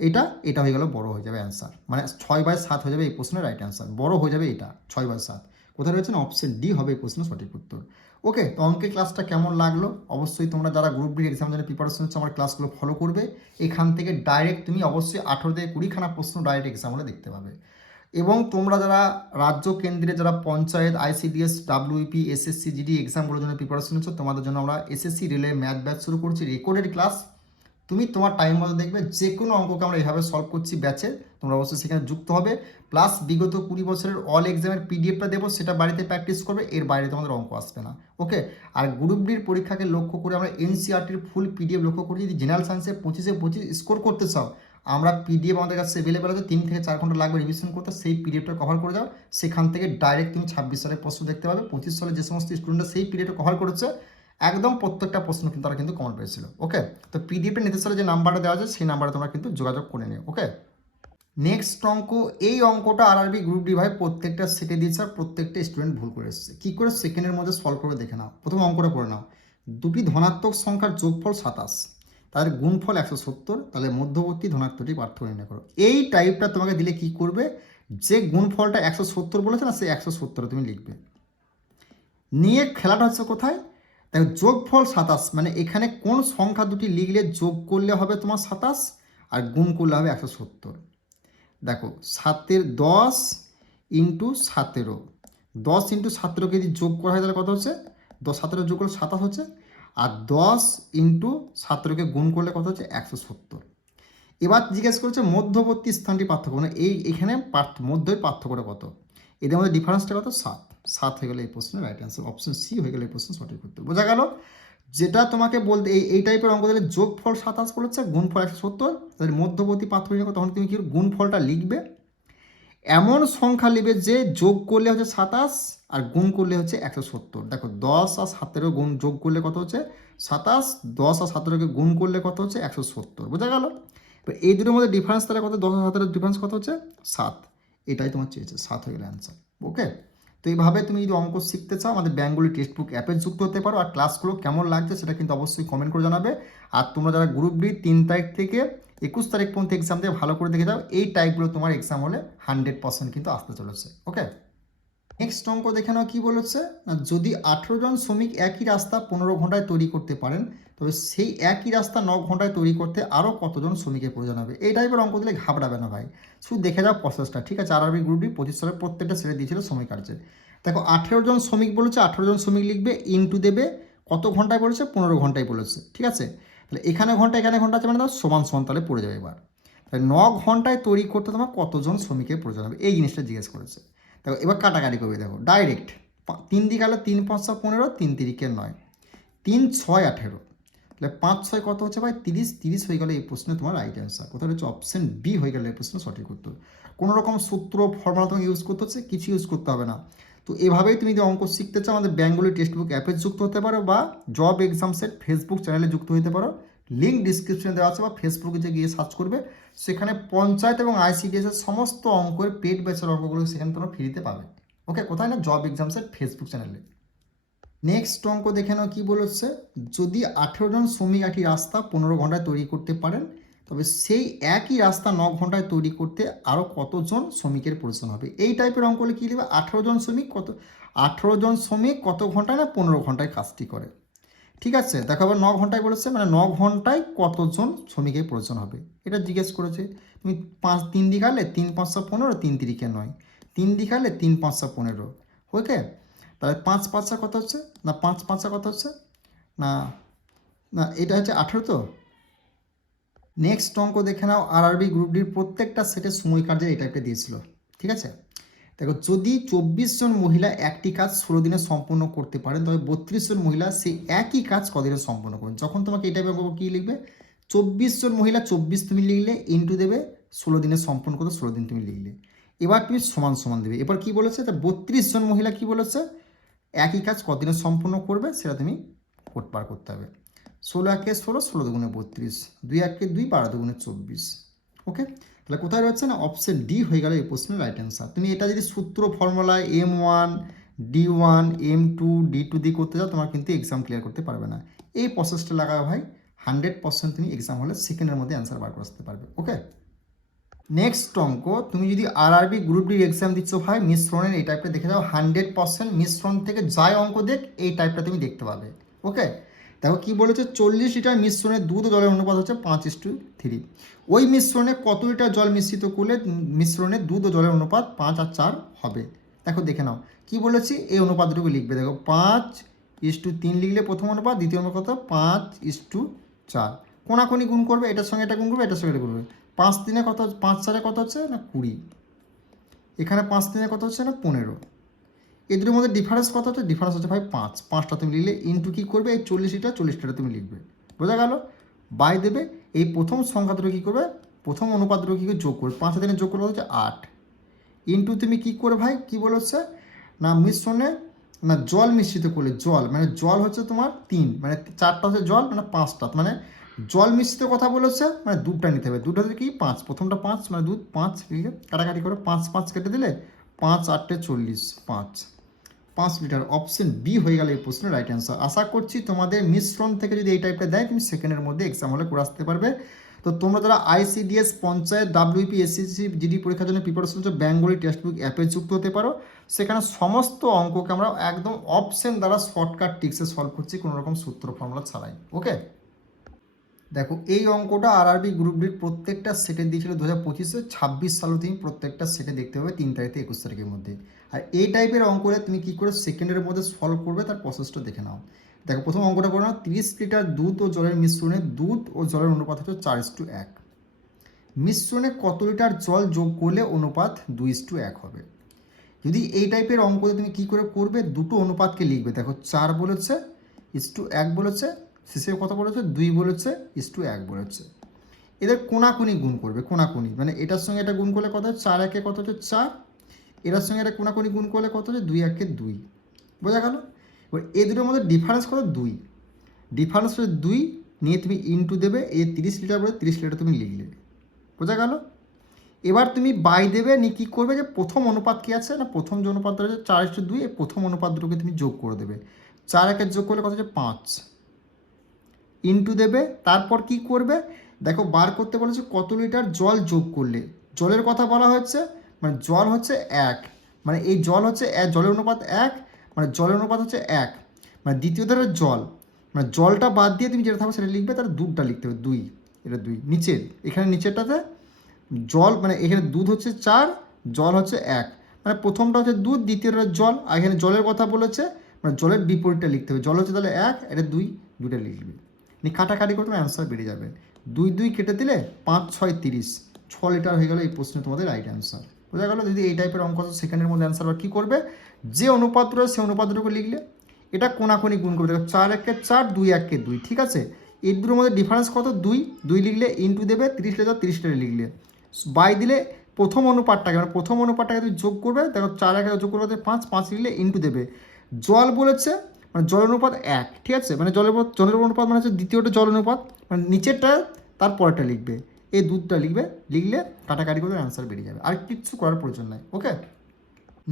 এটা, এটা হয়ে গেল বড় হয়ে যাবে অ্যান্সার, মানে 6/7 হয়ে যাবে এই প্রশ্নের রাইট অ্যান্সার। বড় হয়ে যাবে এটা 6/7। কোথায় রয়েছে না, অপশন ডি হবে এই প্রশ্নের সঠিক উত্তর। ওকে, তো অঙ্কের ক্লাসটা কেমন লাগলো? অবশ্যই তোমরা যারা গ্রুপ ডি এক্সাম জন্য প্রিপারেশন হচ্ছে আমার ক্লাসগুলো ফলো করবে। এখান থেকে ডাইরেক্ট তুমি অবশ্যই 18 থেকে 20খানা প্রশ্ন ডাইরেক্ট এক্সামগুলো দেখতে পাবে। এবং তোমরা যারা রাজ্য কেন্দ্রে যারা panchayat, ICDS, WP, SSC, GD এক্সামগুলোর জন্য প্রিপারেশন হচ্ছে, তোমাদের জন্য আমরা এসএসসি রিলে ম্যাথ ব্যাচ শুরু করছি, রেকর্ডেড ক্লাস। তুমি তোমার টাইম মতো দেখবে, যে কোনো অঙ্ককে আমরা এইভাবে সলভ করছি ব্যাচে, তোমরা অবশ্যই সেখানে যুক্ত হবে। প্লাস বিগত 20 বছরের অল এক্সামের পিডিএফটা দেবো, সেটা বাড়িতে প্র্যাকটিস করবে, এর বাইরে তোমাদের অঙ্ক আসবে না। ওকে, আর গ্রুপ ডির পরীক্ষাকে লক্ষ্য করে আমরা এনসিআরটির ফুল পিডিএফ লক্ষ্য করি। যদি জেনারেল সায়েন্সে 25-25 স্কোর করতে চাও, আমরা পিডিএফ আমাদের কাছে অ্যাভেলেবেল আছে, 3 থেকে 4 ঘন্টা লাগবে রিভিশন করতে। সেই পিডিএফটা কভার করে যাও, সেখান থেকে ডাইরেক্ট তুমি 26 সালের প্রশ্ন দেখতে পাবে। 25 সালে যে সমস্ত স্টুডেন্টরা সেই পিডিএফটা কভার করেছে, একদম প্রত্যেকটা প্রশ্ন কিন্তু তারা কিন্তু কমন পেয়েছিল। ওকে, তো পিডিএফের নির্দেশনা যে নাম্বারটা দেওয়া আছে, সেই নাম্বারে তোমরা কিন্তু যোগাযোগ করে নিও। ওকে, নেক্সট অঙ্ক, এই অঙ্কটা আরআরবি গ্রুপ ডি ভাই প্রত্যেকটা সেটে দিয়েছে, আর প্রত্যেকটা স্টুডেন্ট ভুল করে এসেছে। কী করে সেকেন্ডের মধ্যে সলভ করে দেখে নাও। প্রথম অঙ্কটা করে নাও, দুটি ধনাত্মক সংখ্যার যোগফল 27, তাদের গুণফল 170, তাহলে মধ্যবর্তী ধনাত্মকটি পার্থক্য নির্ণয় করো। এই টাইপটা তোমাকে দিলে কি করবে, যে গুণফলটা 170 বলেছে না, সেই 170 তুমি লিখবে। নিয়ে খেলাটা হচ্ছে কোথায়, দেখো যোগফল 27, মানে এখানে কোন সংখ্যা দুটি লিখলে যোগ করলে হবে তোমার 27, আর গুণ করলে হবে 170। দেখো 10 ইন্টু 17, 10 ইন্টু 17কে যদি যোগ করা হয় তাহলে কত হচ্ছে, 17 যোগ করলে 27 হচ্ছে, আর 10 ইন্টু 17কে গুণ করলে কত হচ্ছে 170। এবার জিজ্ঞেস করছে মধ্যবর্তী স্থানটি পার্থক্য, মানে এখানে মধ্যের পার্থক্যটা কত, এদের মধ্যে ডিফারেন্সটা কত, 7 হয়ে গেলে এই প্রশ্নের রাইট অ্যান্সার। অপশন সি হয়ে গেলে এই প্রশ্ন সঠিক উত্তর। বোঝা গেল? যেটা তোমাকে বলতে এই টাইপের অঙ্ক দিলে যোগফল 27 বলেছে, গুণফল 170, তাহলে মধ্যবর্তী পার্থক্য, তখন তুমি কি গুণফলটা লিখবে, এমন সংখ্যা লিখবে যে যোগ করলে হচ্ছে 27 আর গুণ করলে হচ্ছে 170। দেখো 10 আর 17 গুণ যোগ করলে কত হচ্ছে 27, 10 আর 17কে গুণ করলে কত হচ্ছে 170। বোঝা গেল? এবার এই দুটোর মধ্যে ডিফারেন্স তাহলে কত, 10 আর 17 ডিফারেন্স কত হচ্ছে 7, এটাই তোমার চেয়েছে, 7 হয়ে গেলে অ্যান্সার। ওকে, তো এইভাবে তুমি যদি অঙ্ক শিখতে চাও আমাদের বেঙ্গলি টেক্সট বুক অ্যাপে যুক্ত হতে পারো। আর ক্লাসগুলো কেমন লাগছে সেটা কিন্তু অবশ্যই কমেন্ট করে জানাবে। আর তোমরা যারা গ্রুপ ডি 3 তারিখ থেকে 21 তারিখ পর্যন্ত এক্সাম দিয়ে ভালো করে দেখে যাও, এই টাইপগুলো তোমার এক্সাম হলে 100% কিন্তু আসতে চলেছে। ওকে, নেক্সট অঙ্ক দেখে নাও কি বলেছে না, যদি 18 জন শ্রমিক একই রাস্তা 15 ঘন্টায় তৈরি করতে পারেন, তবে সেই একই রাস্তা 9 ঘন্টায় তৈরি করতে আরও কতজন শ্রমিকের প্রয়োজন হবে। এই টাইপের অঙ্ক দিলে ঘাবড়াবে না ভাই, শুধু দেখে যাও প্রসেসটা, ঠিক আছে। আরআরবি গ্রুপ ডি 25 সালে প্রত্যেকটা ছেড়ে দিয়েছিল সময় কার্যে। দেখো 18 জন শ্রমিক বলেছে, 18 জন শ্রমিক লিখবে, ইনটু দেবে কত ঘন্টায় বলেছে, 15 ঘন্টায় বলেছে, ঠিক আছে। তাহলে এখানে ঘন্টা এখানে ঘন্টা আছে, মানে তাহলে সমান সমান তাহলে পড়ে যাবে। এবার তাহলে 9 ঘন্টায় তৈরি করতে তোমার কতজন শ্রমিকের প্রয়োজন হবে, এই জিনিসটা জিজ্ঞেস করেছে। দেখো এবার কাটাকাটি করবে, দেখো ডাইরেক্ট 3 দিকে গেলে 3 5 15, 3 তিরিকে 9, 3 6 18, তাহলে 5 6 কত হচ্ছে ভাই 30, 30 হয়ে গেলে এই প্রশ্নে তোমার রাইট অ্যান্সার কোথায় হচ্ছে অপশন বি হয়ে গেলে এই প্রশ্ন সঠিক উত্তর। কোনো রকম সূত্র ফর্মুলা তোমাকে ইউজ করতে হচ্ছে, কিছু ইউজ করতে হবে না। তো এভাবেই তুমি যদি অঙ্ক শিখতে চাও আমাদের বেঙ্গলি টেক্সট বুক অ্যাপে যুক্ত হতে পারো, বা জব এক্সাম সেট ফেসবুক চ্যানেলে যুক্ত হতে পারো। লিঙ্ক ডিসক্রিপশনে দেওয়া আছে, বা ফেসবুকে গিয়ে সার্চ করবে, সেখানে পঞ্চায়েত এবং আইসিডিএস এর সমস্ত অঙ্কের পেড ব্যাচের অঙ্কগুলো সেখানে তোমরা ফ্রিতে পাবে। ওকে, কোথায় না জব এক্সাম সেট ফেসবুক চ্যানেলে। নেক্সট অঙ্ক দেখে নাও কি বলেছে, যদি 18 জন শ্রমিক একই রাস্তা 15 ঘন্টায় তৈরি করতে পারেন, তবে সেই একই রাস্তা 9 ঘন্টায় তৈরি করতে আরও কতজন শ্রমিকের প্রয়োজন হবে। এই টাইপের অঙ্ক হলে কী লিখবে, 18 জন শ্রমিক কত ঘন্টায় না 15 ঘন্টায় কাজটি করে, ঠিক আছে। দেখো আবার 9 ঘন্টায় বলেছে, মানে 9 ঘন্টায় কতজন শ্রমিকের প্রয়োজন হবে এটা জিজ্ঞেস করেছে। তুমি 3 দিকে গেলে 3 5 15, 3 তিরিকে 9, 3 দিকে গেলে 3 5 15, ওকে। তাহলে 5 5 কত হচ্ছে না, 5 5 কত হচ্ছে না, না এটা হচ্ছে 18 তো। নেক্সট অঙ্ক দেখে নাও, আরআরবি গ্রুপ ডির প্রত্যেকটা সেটের সময় কার্যে এই টাইপটা দিয়েছিল, ঠিক আছে। দেখো যদি 24 জন মহিলা একটি কাজ 16 দিনে সম্পন্ন করতে পারেন, তবে 32 জন মহিলা সেই একই কাজ কদিনে সম্পন্ন করবেন। যখন তোমাকে এই টাইপের কী লিখবে, 24 জন মহিলা 24 তুমি লিখলে, ইন্টু দেবে 16 দিনে সম্পন্ন করতে 16 দিন তুমি লিখলে, এবার তুমি সমান সমান দেবে। এবার কি বলেছে, তা 32 জন মহিলা কি বলেছে একই কাজ কদিনে সম্পন্ন করবে সেটা তুমি বার করতে হবে। 16 একে 16, 16 দুগুণে 32, 2 একে 2, 12 দুগুণে 24, ওকে। তাহলে কোথায় রয়েছে না অপশন ডি হয়ে গেল এই প্রশ্নের রাইট অ্যান্সার। তুমি এটা যদি সূত্র ফর্মুলায় M1 D1 M2 D2 দিয়ে করতে যাও, তোমার কিন্তু এক্সাম ক্লিয়ার করতে পারবে না। এই প্রসেসটা লাগাও ভাই, 100% তুমি এক্সাম হলে সেকেন্ডের মধ্যে অ্যান্সার বার করে আসতে পারবে। ওকে, নেক্সট অঙ্ক, তুমি যদি আরআরবি গ্রুপ ডির এক্সাম দিচ্ছ ভাই, মিশ্রণের এই টাইপটা দেখে যাও, 100% মিশ্রণ থেকে যাই অঙ্ক দেখ এই টাইপটা তুমি দেখতে পাবে। ওকে, দেখো কি বলেছে, 40 লিটার মিশ্রণে দুধ ও জলের অনুপাত হচ্ছে 5:3। ওই মিশ্রণে কত লিটার জল মিশ্রিত করলে মিশ্রণে দুধ ও জলের অনুপাত 5 আর 4 হবে। দেখো দেখে নাও কি বলেছি, এই অনুপাতটুকু লিখবে। দেখো 5:3 লিখলে প্রথম অনুপাত, দ্বিতীয় অনুপাত 5:4, কোনাকুনি গুণ করবে, এটার সঙ্গে এটা গুণ করবে, এটার সঙ্গে এটা গুণ করবে। 5 3 কত, 5 4 কত হচ্ছে না 20, এখানে 5 3 কত হচ্ছে না 15। এদের মধ্যে ডিফারেন্স কত হচ্ছে, ডিফারেন্স হচ্ছে ভাই 5, 5টা তুমি লিখলে ইন্টু কী করবে, এই 40টা তুমি লিখবে, বোঝা গেল। বাই দেবে, এই প্রথম সংখ্যা দুটো কী করবে, প্রথম অনুপাত দুটো কী করে যোগ করবে, 5 দিনে যোগ করবে হচ্ছে 8, ইন্টু তুমি কী করে ভাই কী বলেছে না মিশ্রণে না জল মিশ্রিত করলে, জল মানে জল হচ্ছে তোমার 3, মানে 4টা হচ্ছে জল, মানে 5টা, মানে জল মিশ্রিত কথা বলেছে, মানে দুধটা নিতে হবে, দুধটা কি 5, প্রথমটা 5 মানে দুধ 5, কাটাকাটি করে 5 5 কেটে দিলে 5 8 40, 5 লিটার। অপশন বি হয়ে গেল এই প্রশ্নের রাইট অ্যান্সার। আশা করছি তোমাদের মিশ্রণ থেকে যদি এই টাইপটা দেয় তুমি সেকেন্ডের মধ্যে এক্সাম হলে করে আসতে পারবে। তো তোমরা যারা ICDS panchayat WP SSC GD পরীক্ষার জন্য প্রিপারেশন হচ্ছে, বেঙ্গলি টেক্সট বুক অ্যাপে যুক্ত হতে পারো। সেখানে সমস্ত অঙ্ককে আমরা একদম অপশন দ্বারা শর্টকাট টিক্সে সলভ করছি, কোনো রকম সূত্র ফর্মুলা ছাড়াই। ওকে, দেখো এই অঙ্কটা আরআরবি গ্রুপ ডির প্রত্যেকটা সেটে দিয়েছিল 2025-এ, 26 সালে তুমি প্রত্যেকটা সেটে দেখতে হবে 3 তারিখ থেকে 21 তারিখের মধ্যে। আর এই টাইপের অঙ্ক হলে তুমি কী করে সেকেন্ডের মধ্যে সলভ করবে তার প্রসেসটা দেখে নাও। দেখো প্রথম অঙ্কটা করে নাও, 30 লিটার দুধ ও জলের মিশ্রণে দুধ ও জলের অনুপাত হচ্ছে 4:1, মিশ্রণে কত লিটার জল যোগ করলে অনুপাত 2:1 হবে। যদি এই টাইপের অঙ্কতে তুমি কী করে করবে, দুটো অনুপাতকে লিখবে। দেখো 4 বলেছে, 1 বলেছে, শেষে কত বলেছে 2 বলেছে, 1 বলেছে। এদের কোনাকুনি গুণ করবে, কোনাকুনি মানে এটার সঙ্গে এটা গুণ করলে কত হয় 4 1 কত হচ্ছে 4, এটার সঙ্গে এটা কোনাকুনি গুণ করলে কত হচ্ছে 2 1 2, বোঝা গেল। এবার এই দুটোর মধ্যে ডিফারেন্স কত 2, ডিফারেন্স হচ্ছে 2 নিয়ে তুমি ইন্টু দেবে, এই 30 লিটার বলে 30 লিটার তুমি লিখলে, বোঝা গেল। এবার তুমি বাই দেবে, নিয়ে কী করবে, যে প্রথম অনুপাত কী আছে না, প্রথম যে অনুপাত রয়েছে 4:2, এই প্রথম অনুপাত দুটোকে তুমি যোগ করে দেবে। 4 একের যোগ করলে কত হচ্ছে 5, ইন্টু দেবে। তারপর কি করবে, দেখো বার করতে বলেছে কত লিটার জল যোগ করলে, জলের কথা বলা হচ্ছে, মানে জল হচ্ছে 1, মানে এই জল হচ্ছে জলের অনুপাত 1, মানে জলের অনুপাত হচ্ছে 1, মানে দ্বিতীয় ধারের জল, মানে জলটা বাদ দিয়ে তুমি যেটা থাকবে সেটা লিখবে, তার দুধটা লিখতে হবে 2, এটা 2 নিচের, এখানে নিচেরটাতে জল, মানে এখানে দুধ হচ্ছে 4, জল হচ্ছে 1, মানে প্রথমটা হচ্ছে দুধ, দ্বিতীয়টা জল, আর এখানে জলের কথা বলেছে, মানে জলের বিপরীতটা লিখতে হবে, জল হচ্ছে তাহলে 1, এটা 2, দুইটা লিখবে, নিয়ে কাটাকাটি করে তোমার অ্যান্সার বেরিয়ে যাবে। 2 2 কেটে দিলে 5 6 30, 6 লিটার হয়ে গেল এই প্রশ্নে তোমাদের রাইট অ্যান্সার। বোঝা গেল? যদি এই টাইপের অঙ্ক সেকেন্ডের মধ্যে অ্যান্সার বা কী করবে, যে অনুপাত রয়েছে সেই অনুপাত দুটোকে লিখলে, এটা কোনাকুনি গুণ করবে, দেখো 4 1 4, 2 1 2, ঠিক আছে, এই দুটোর মধ্যে ডিফারেন্স কত, 2 2 লিখলে ইন্টু দেবে, 30 লিটার 30 লিটার লিখলে, বাই দিলে প্রথম অনুপাতটাকে, মানে প্রথম অনুপাতটাকে তুমি যোগ করবে, দেখো 4 1 যোগ করবে 5, 5 লিখলে ইন্টু দেবে, জল বলেছে মানে জল অনুপাত 1, ঠিক আছে, মানে জলের অনুপাত মানে হচ্ছে দ্বিতীয়টা জল অনুপাত, মানে নিচেরটা তারপরটা লিখবে, এই দুধটা লিখবে, লিখলে কাটাকাটি করে অ্যান্সার বেরিয়ে যাবে, আর কিচ্ছু করার প্রয়োজন নাই। ওকে,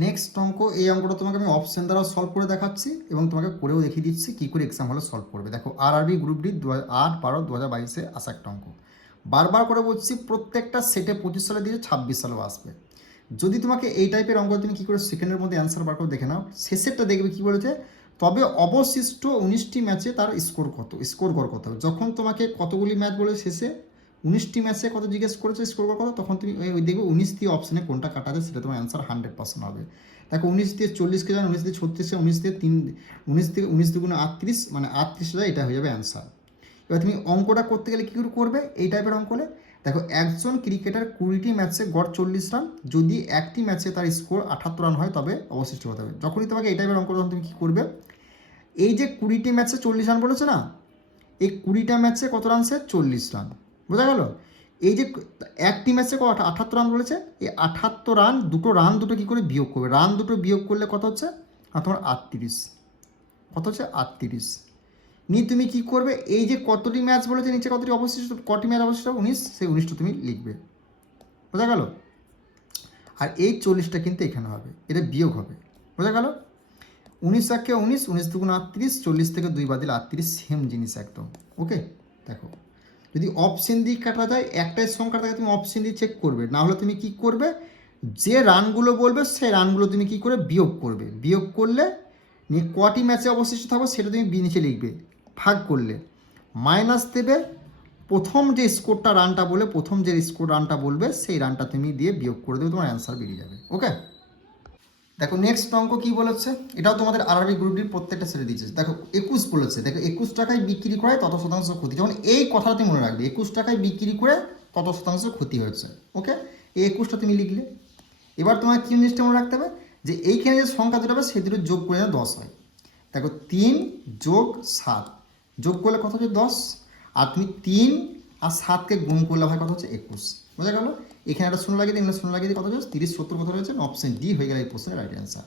নেক্সট অঙ্ক, এই অঙ্কটা তোমাকে আমি অপশন দ্বারা সলভ করে দেখাচ্ছি এবং তোমাকে করেও দেখিয়ে দিচ্ছি কী করে এক্সাম হলে সলভ করবে। দেখো আরআরবি গ্রুপ ডি 8/12/2022 আসা একটা অঙ্ক, বারবার করে বলছি প্রত্যেকটা সেটে 25 সালে দিয়ে 26 সালেও আসবে। যদি তোমাকে এই টাইপের অঙ্ক তুমি কী করে সেকেন্ডের মধ্যে অ্যান্সার বার করে দেখে নাও, শেষেরটা দেখবে কী বলেছে, তবে অবশিষ্ট 19টি ম্যাচে তার স্কোর কত হবে। যখন তোমাকে কতগুলি ম্যাচ বলে শেষে 19টি ম্যাচে কত জিজ্ঞেস করেছে, স্কোর কত, তখন তুমি ওই দেখবে 19 দিয়ে অপশানে কোনটা কাটা আছে, সেটা তোমার অ্যান্সার 100% হবে। দেখো 19 দিয়ে 40কে যান, 19 দিয়ে 36, 19 দিয়ে 3, 19 থেকে 19 দুগুণ 38, মানে 38,000, এটা হয়ে যাবে অ্যান্সার। এবার তুমি অঙ্কটা করতে গেলে কী করে করবে, এই টাইপের অঙ্ক হলে দেখো একজন ক্রিকেটার 20টি ম্যাচে গড় 40 রান, যদি একটি ম্যাচে তার স্কোর 78 রান হয় তবে অবশিষ্ট হতে হবে। যখনই তোমাকে এই টাইপের অঙ্ক, তখন তুমি কী করবে, এই যে 20টি ম্যাচে 40 রান বলেছে না, এই 20টা ম্যাচে কত রান, সে 40 রান, বোঝা গেল? এই যে একটি ম্যাচে 78 রান বলেছে, এই 78 রান দুটো কী করে বিয়োগ করবে, রান দুটো বিয়োগ করলে কত হচ্ছে, আর তোমার 38, কত হচ্ছে 38, নিয়ে তুমি কী করবে, এই যে কতটি ম্যাচ বলেছে নিচে কতটি অবশিষ্ট, কটি ম্যাচ অবশিষ্ট 19, সেই 19টা তুমি লিখবে, বোঝা গেল? আর এই 40টা কিন্তু এখানে হবে, এটা বিয়োগ হবে, বোঝা গেল? 19 একে 19, 19 দুগুণ 38, 40 থেকে 2 বাদ দিলে 38, সেম জিনিস একদম। ওকে, দেখো যদি অপশন দিয়ে কাটা যায়, একটাই সংখ্যা থাকে, তুমি অপশন দিয়ে চেক করবে, না হলে তুমি কি করবে, যে রানগুলো বলবে সেই রানগুলো তুমি কি করে বিয়োগ করবে, বিয়োগ করলে নিয়ে কটি ম্যাচে অবশিষ্ট থাকবে সেটা তুমি নিচে লিখবে, ভাগ করলে মাইনাস দেবে, প্রথম যে স্কোরটা রানটা বলে, প্রথম যে স্কোর রানটা বলবে সেই রানটা তুমি দিয়ে বিয়োগ করে দেবে, তোমার অ্যান্সার বেরিয়ে যাবে। ওকে, দেখো নেক্সট অঙ্ক কী বলেছে, এটাও তোমাদের আরআরবি গ্রুপ ডির প্রত্যেকটা সেটে দিচ্ছে। দেখো 21 বলেছে, দেখো 21 টাকায় বিক্রি করে তত শতাংশ ক্ষতি, যেমন এই কথাটা তুমি মনে রাখবে, 21 টাকায় বিক্রি করে তত শতাংশ ক্ষতি হয়েছে। ওকে, এই 21টা তুমি লিখলে, এবার তোমার কী জিনিসটা মনে রাখতে হবে, যে এইখানে যে সংখ্যা দুটো হবে সেই দুটো যোগ করে 10 হয়। দেখো 3 যোগ 7 যোগ করলে কত হচ্ছে 10, আর তুমি 3 আর 7কে গুণ করলে হয় কত হচ্ছে 21, বোঝা গেল? এখানে একটা শূন্য লাগিয়ে দিই, এখানে শূন্য লাগিয়ে দিই, কত হচ্ছে 30 70 কত রয়েছে, অপশন ডি হয়ে গেল এই প্রশ্নের রাইট অ্যান্সার।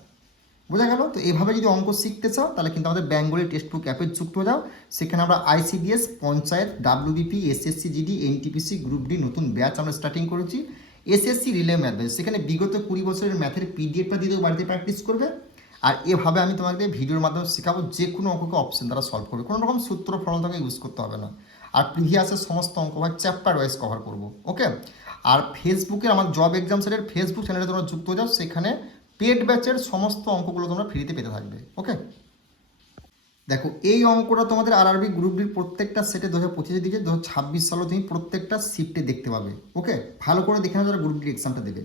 বোঝা গেল? তো এইভাবে যদি অঙ্ক শিখতে চাও তাহলে কিন্তু আমাদের বেঙ্গলি টেক্সট বুক অ্যাপে যুক্ত হয়ে যাও, সেখানে আমরা ICDS, panchayat, WBP, SSC GD, NTPC, group D নতুন ব্যাচ আমরা স্টার্টিং করেছি, এসএসসি রিলে ম্যাথ ব্যাচ, সেখানে বিগত 20 বছরের ম্যাথের পিডিএফটা দিয়ে দেবো, বাড়িতে প্র্যাকটিস করবে। আর এভাবে আমি তোমাকে ভিডিওর মাধ্যমে শেখাবো যে কোনো অঙ্ককে অপশন দ্বারা সলভ করবে, কোনো রকম সূত্র ফর্মুলা তোমাকে ইউজ করতে হবে না। আর প্রিভিয়াসের সমস্ত অঙ্ক বা চ্যাপ্টার ওয়াইজ কভার করবো। ওকে, আর ফেসবুকের আমার জব এক্সাম সেটের ফেসবুক চ্যানেলে তোমরা যুক্ত হয়ে যাও, সেখানে পেড ব্যাচের সমস্ত অঙ্কগুলো তোমরা ফ্রিতে পেতে থাকবে। ওকে, দেখো এই অঙ্কটা তোমাদের আরআরবি গ্রুপ ডির প্রত্যেকটা সেটে 2025 দিকে 2026 সালে তুমি প্রত্যেকটা শিফটে দেখতে পাবে। ওকে, ভালো করে দেখে নাও যারা গ্রুপ ডির এক্সামটা দেবে।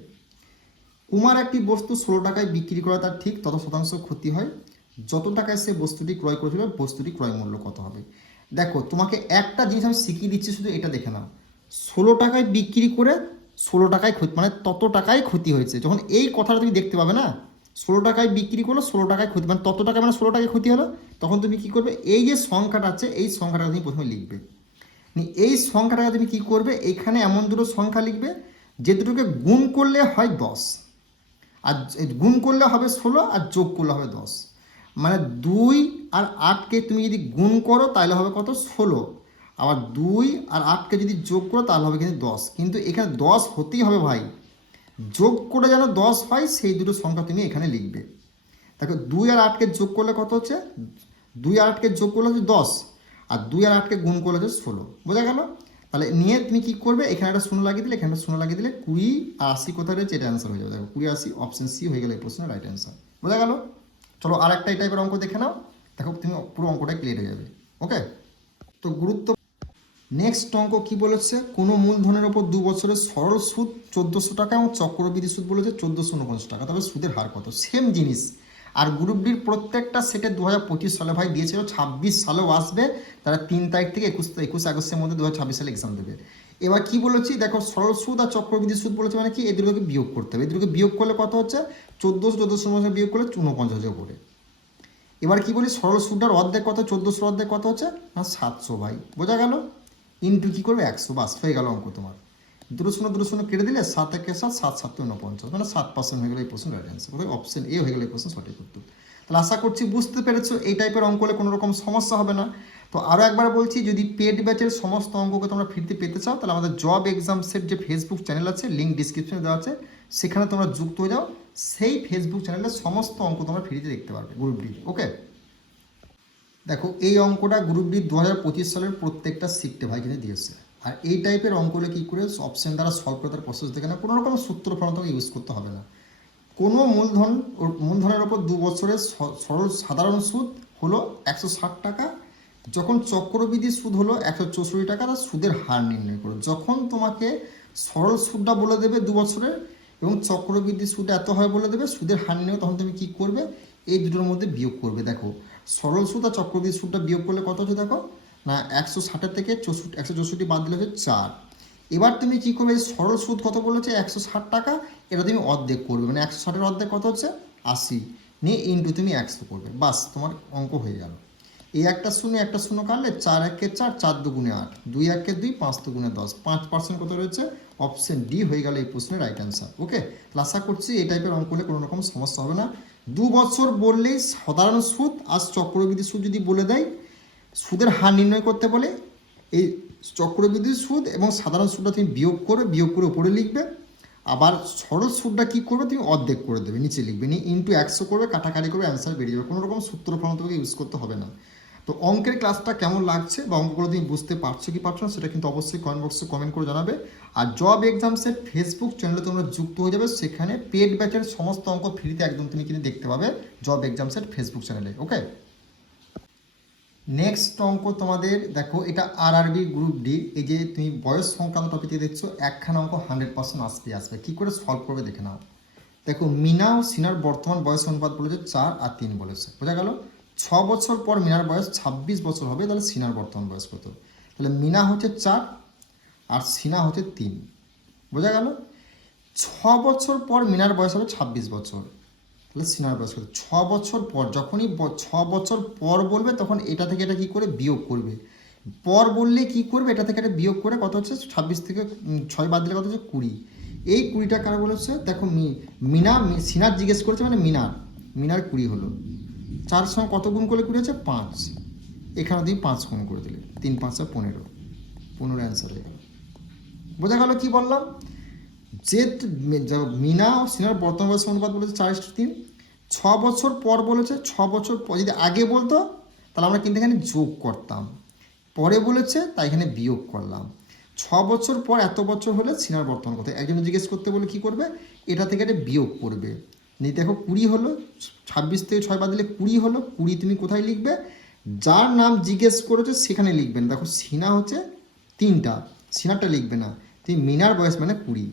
কুমার একটি বস্তু 16 টাকায় বিক্রি করা তার ঠিক তত শতাংশ ক্ষতি হয়, যত টাকায় সে বস্তুটি ক্রয় করেছিল বস্তুটি ক্রয় মূল্য কত হবে। দেখো তোমাকে একটা জিনিস আমি শিখিয়ে দিচ্ছি, শুধু এটা দেখে নাও, 16 টাকায় বিক্রি করে 16 টাকায় ক্ষতি, মানে তত টাকায় ক্ষতি হয়েছে, যখন এই কথাটা তুমি দেখতে পাবে না, 16 টাকায় বিক্রি করলো 16 টাকায় ক্ষতি, মানে তত টাকা মানে 16 টাকায় ক্ষতি হলো, তখন তুমি কি করবে, এই যে সংখ্যাটা আছে এই সংখ্যাটা তুমি প্রথমে লিখবে, এই সংখ্যাটাকে তুমি কি করবে, এখানে এমন দুটো সংখ্যা লিখবে যে দুটোকে গুণ করলে হয় 10, আর গুণ করলে হবে 16, আর যোগ করলে হবে 10, মানে 2 আর 8কে তুমি যদি গুণ করো তাহলে হবে কত 16, আবার 2 আর 8কে যদি যোগ করো তাহলে হবে কিন্তু 10, কিন্তু এখানে 10 হতেই হবে ভাই, যোগ করে যেন 10 হয় সেই দুটো সংখ্যা তুমি এখানে লিখবে। দেখো 2 আর 8কে যোগ করলে কত হচ্ছে, 2 আর 8কে যোগ করলে হচ্ছে 10, আর 2 আর 8কে গুণ করলে হচ্ছে 16। বোঝা গেল? তাহলে নিয়ে তুমি কি করবে, এখানে একটা শূন্য লাগিয়ে দিলে, এখানে একটা শূন্য লাগিয়ে দিলে 20 আর 80 কোথায় রয়েছে, এটা অ্যান্সার হয়ে যাবে। দেখো 20 80 অপশন সি হয়ে গেলে এই প্রশ্নের রাইট অ্যান্সার। বোঝা গেল? চলো আর একটা এই টাইপের অঙ্ক দেখে নাও, দেখো তুমি পুরো অঙ্কটা ক্লিয়ার হয়ে যাবে। ওকে, তো গুরুত্ব নেক্সট অঙ্ক কি বলেছে, কোনো মূলধনের ওপর 2 বছরের সরল সুদ 1400 টাকা এবং চক্রবৃদ্ধি সুদ বলেছে 1449 টাকা, তবে সুদের হার কত? সেম জিনিস। আর গ্রুপ ডির প্রত্যেকটা সেটে 2025 সালে ভাই দিয়েছিল, 26 সালেও আসবে, তারা 3 তারিখ থেকে 21 আগস্টের মধ্যে 2026 সালে এক্সাম দেবে। এবার কি বলেছি দেখো, সরল সুদ আর চক্রবৃদ্ধি সুদ বলেছে মানে কি, এই দুটোকে বিয়োগ করতে হবে। এই দুটোকে বিয়োগ করলে কত হচ্ছে, 1400 বিয়োগ করলে 49,000 করে। এবার কি বলি, সরল সুদটার অর্ধেক কত, 1400 অর্ধেক কত হচ্ছে না 700 ভাই। বোঝা গেল? ইন্টু কী করবে 100, বাস হয়ে গেল অঙ্ক তোমার। দুটো শূন্য কেটে দিলে 7 একে 7, 7 7 49, মানে 7% হয়ে গেলে এই প্রশ্ন রাইট অ্যান্সার। কোথায় অপশন এ হয়ে গেলে এই প্রশ্ন সঠিক উত্তর। তাহলে আশা করছি বুঝতে পেরেছো, এই টাইপের অঙ্ক হলে কোনো রকম সমস্যা হবে না। তো আরও একবার বলছি, যদি পেড ব্যাচের সমস্ত অঙ্ককে তোমরা ফ্রিতে পেতে চাও, তাহলে আমাদের জব এক্সাম সেট যে ফেসবুক চ্যানেল আছে, লিঙ্ক ডিসক্রিপশনে দেওয়া আছে, সেখানে তোমরা যুক্ত হয়ে যাও। সেই ফেসবুক চ্যানেলে সমস্ত অঙ্ক তোমরা ফ্রিতে দেখতে পারবে গ্রুপ ডি। ওকে, দেখো এই অঙ্কটা গ্রুপ ডি 2025 সালের প্রত্যেকটা শিখতে ভাই কিন্তু দিয়েছে। আর এই টাইপের অঙ্ক হলে কী করে অপশন দ্বারা সলভ করে তার প্রসেস দেখে না, কোনো রকম সূত্র ফলন তোমাকে ইউজ করতে হবে না। কোনো মূলধনের ওপর 2 বছরের সরল সাধারণ সুদ হলো 160 টাকা, যখন চক্রবৃদ্ধি সুদ হলো 164 টাকা, তার সুদের হার নির্ণয় করো। যখন তোমাকে সরল সুদটা বলে দেবে 2 বছরের এবং চক্রবৃদ্ধি সুদ এত হয় বলে দেবে, সুদের হার নির্ণয়, তখন তুমি কী করবে, এই দুটোর মধ্যে বিয়োগ করবে। দেখো সরল সুদ আর চক্রবৃদ্ধি সুদটা বিয়োগ করলে কত হচ্ছে দেখো না, 160 থেকে 164 বাদ দিলে হচ্ছে 4। এবার তুমি কী করবে, সরল সুদ কত বলেছে 160 টাকা, এটা তুমি অর্ধেক করবে, মানে 160-এর অর্ধেক কত হচ্ছে 80, নিয়ে ইন্টু তুমি 100 করবে, বাস তোমার অঙ্ক হয়ে গেল। এই একটা শূন্য কাটলে 4 একে 4, 4 দুগুণে 8, 2 একে 2, 5 দুগুণে 10, 5% কত রয়েছে, অপশন ডি হয়ে গেল এই প্রশ্নের রাইট অ্যান্সার। ওকে, আশা করছি এই টাইপের অঙ্ক হলে কোনো রকম সমস্যা হবে না। 2 বছর বললেই সাধারণ সুদ আর চক্রবৃদ্ধি সুদ যদি বলে দেয়, সুদের হার নির্ণয় করতে বলে, এই চক্রবৃদ্ধি সুদ এবং সাধারণ সুদটা তুমি বিয়োগ করে উপরে লিখবে। আবার সরল সুদটা কী করবে, তুমি অর্ধেক করে দেবে, নিচে লিখবে, নিয়ে ইন্টু 100 করবে, কাটাকাটি করবে, অ্যান্সার বেরিয়ে যাবে। কোনো রকম সূত্র ফলন তোমাকে ইউজ করতে হবে না। তো অঙ্কের ক্লাসটা কেমন লাগছে বা অঙ্কগুলো তুমি বুঝতে পারছো কি পারছো না, সেটা কিন্তু অবশ্যই কমেন্ট বক্সে কমেন্ট করে জানাবে। আর জব এক্সামসের ফেসবুক চ্যানেলে তোমরা যুক্ত হয়ে যাবে, সেখানে পেড ব্যাচের সমস্ত অঙ্ক ফ্রিতে একদম তুমি কিন্তু দেখতে পাবে জব এক্সামসের ফেসবুক চ্যানেলে। ওকে, নেক্সট অঙ্ক তোমাদের দেখো, এটা আরআরবি গ্রুপ ডি। এই যে তুমি বয়স সংক্রান্ত টপিকে দেখছো, একখানা অঙ্ক 100% আসবে। কী করে সলভ করবে দেখে নাও। দেখো মিনা ও সিনার বর্তমান বয়স অনুপাত বলেছে 4 আর 3 বলেছে। বোঝা গেল? 6 বছর পর মিনার বয়স 26 বছর হবে, তাহলে সিনার বর্তমান বয়স কত? তাহলে মিনা হচ্ছে 4 আর সিনা হচ্ছে 3। বোঝা গেল? 6 বছর পর মিনার বয়স হবে 26 বছর, তাহলে সিনার বয়স কত? 6 বছর পর, যখনই 6 বছর পর বলবে তখন এটা থেকে এটা কী করে বিয়োগ করবে। পর বললে কি করবে, এটা থেকে এটা বিয়োগ করে কত হচ্ছে, 26 থেকে 6 বাদ দিলে কত হচ্ছে 20। এই 20টা কার বলেছে দেখো, মিনা সিনার জিজ্ঞেস করেছে, মানে মিনার 20 হলো। 4 সঙ্গে কত গুণ করলে 20 হচ্ছে 5, এখানে তুমি 5 গুণ করে দিলে, 3 5 15, 15 অ্যান্সার হয়ে গেল। বোঝা গেল কি বললাম, যে মিনা ও সিনার বর্তমান বয়স অনুপাত বলেছে 4:3। 6 বছর পর বলেছে, 6 বছর পর যদি আগে বলতো তাহলে আমরা কিন্তু এখানে যোগ করতাম, পরে বলেছে তাই এখানে বিয়োগ করলাম। 6 বছর পর এত বছর হলে সিনার বর্তমান কথা একজন জিজ্ঞেস করতে বলে কী করবে, এটা থেকে এটা বিয়োগ করবে। নিয়ে দেখো 20 হলো, 26 থেকে 6 বাদ দিলে 20 হলো। 20 তুমি কোথায় লিখবে, যার নাম জিজ্ঞেস করেছো সেখানে লিখবেন। দেখো সিনা হচ্ছে 3টা, সিনারটা লিখবে না, তুমি মিনার বয়স মানে 20,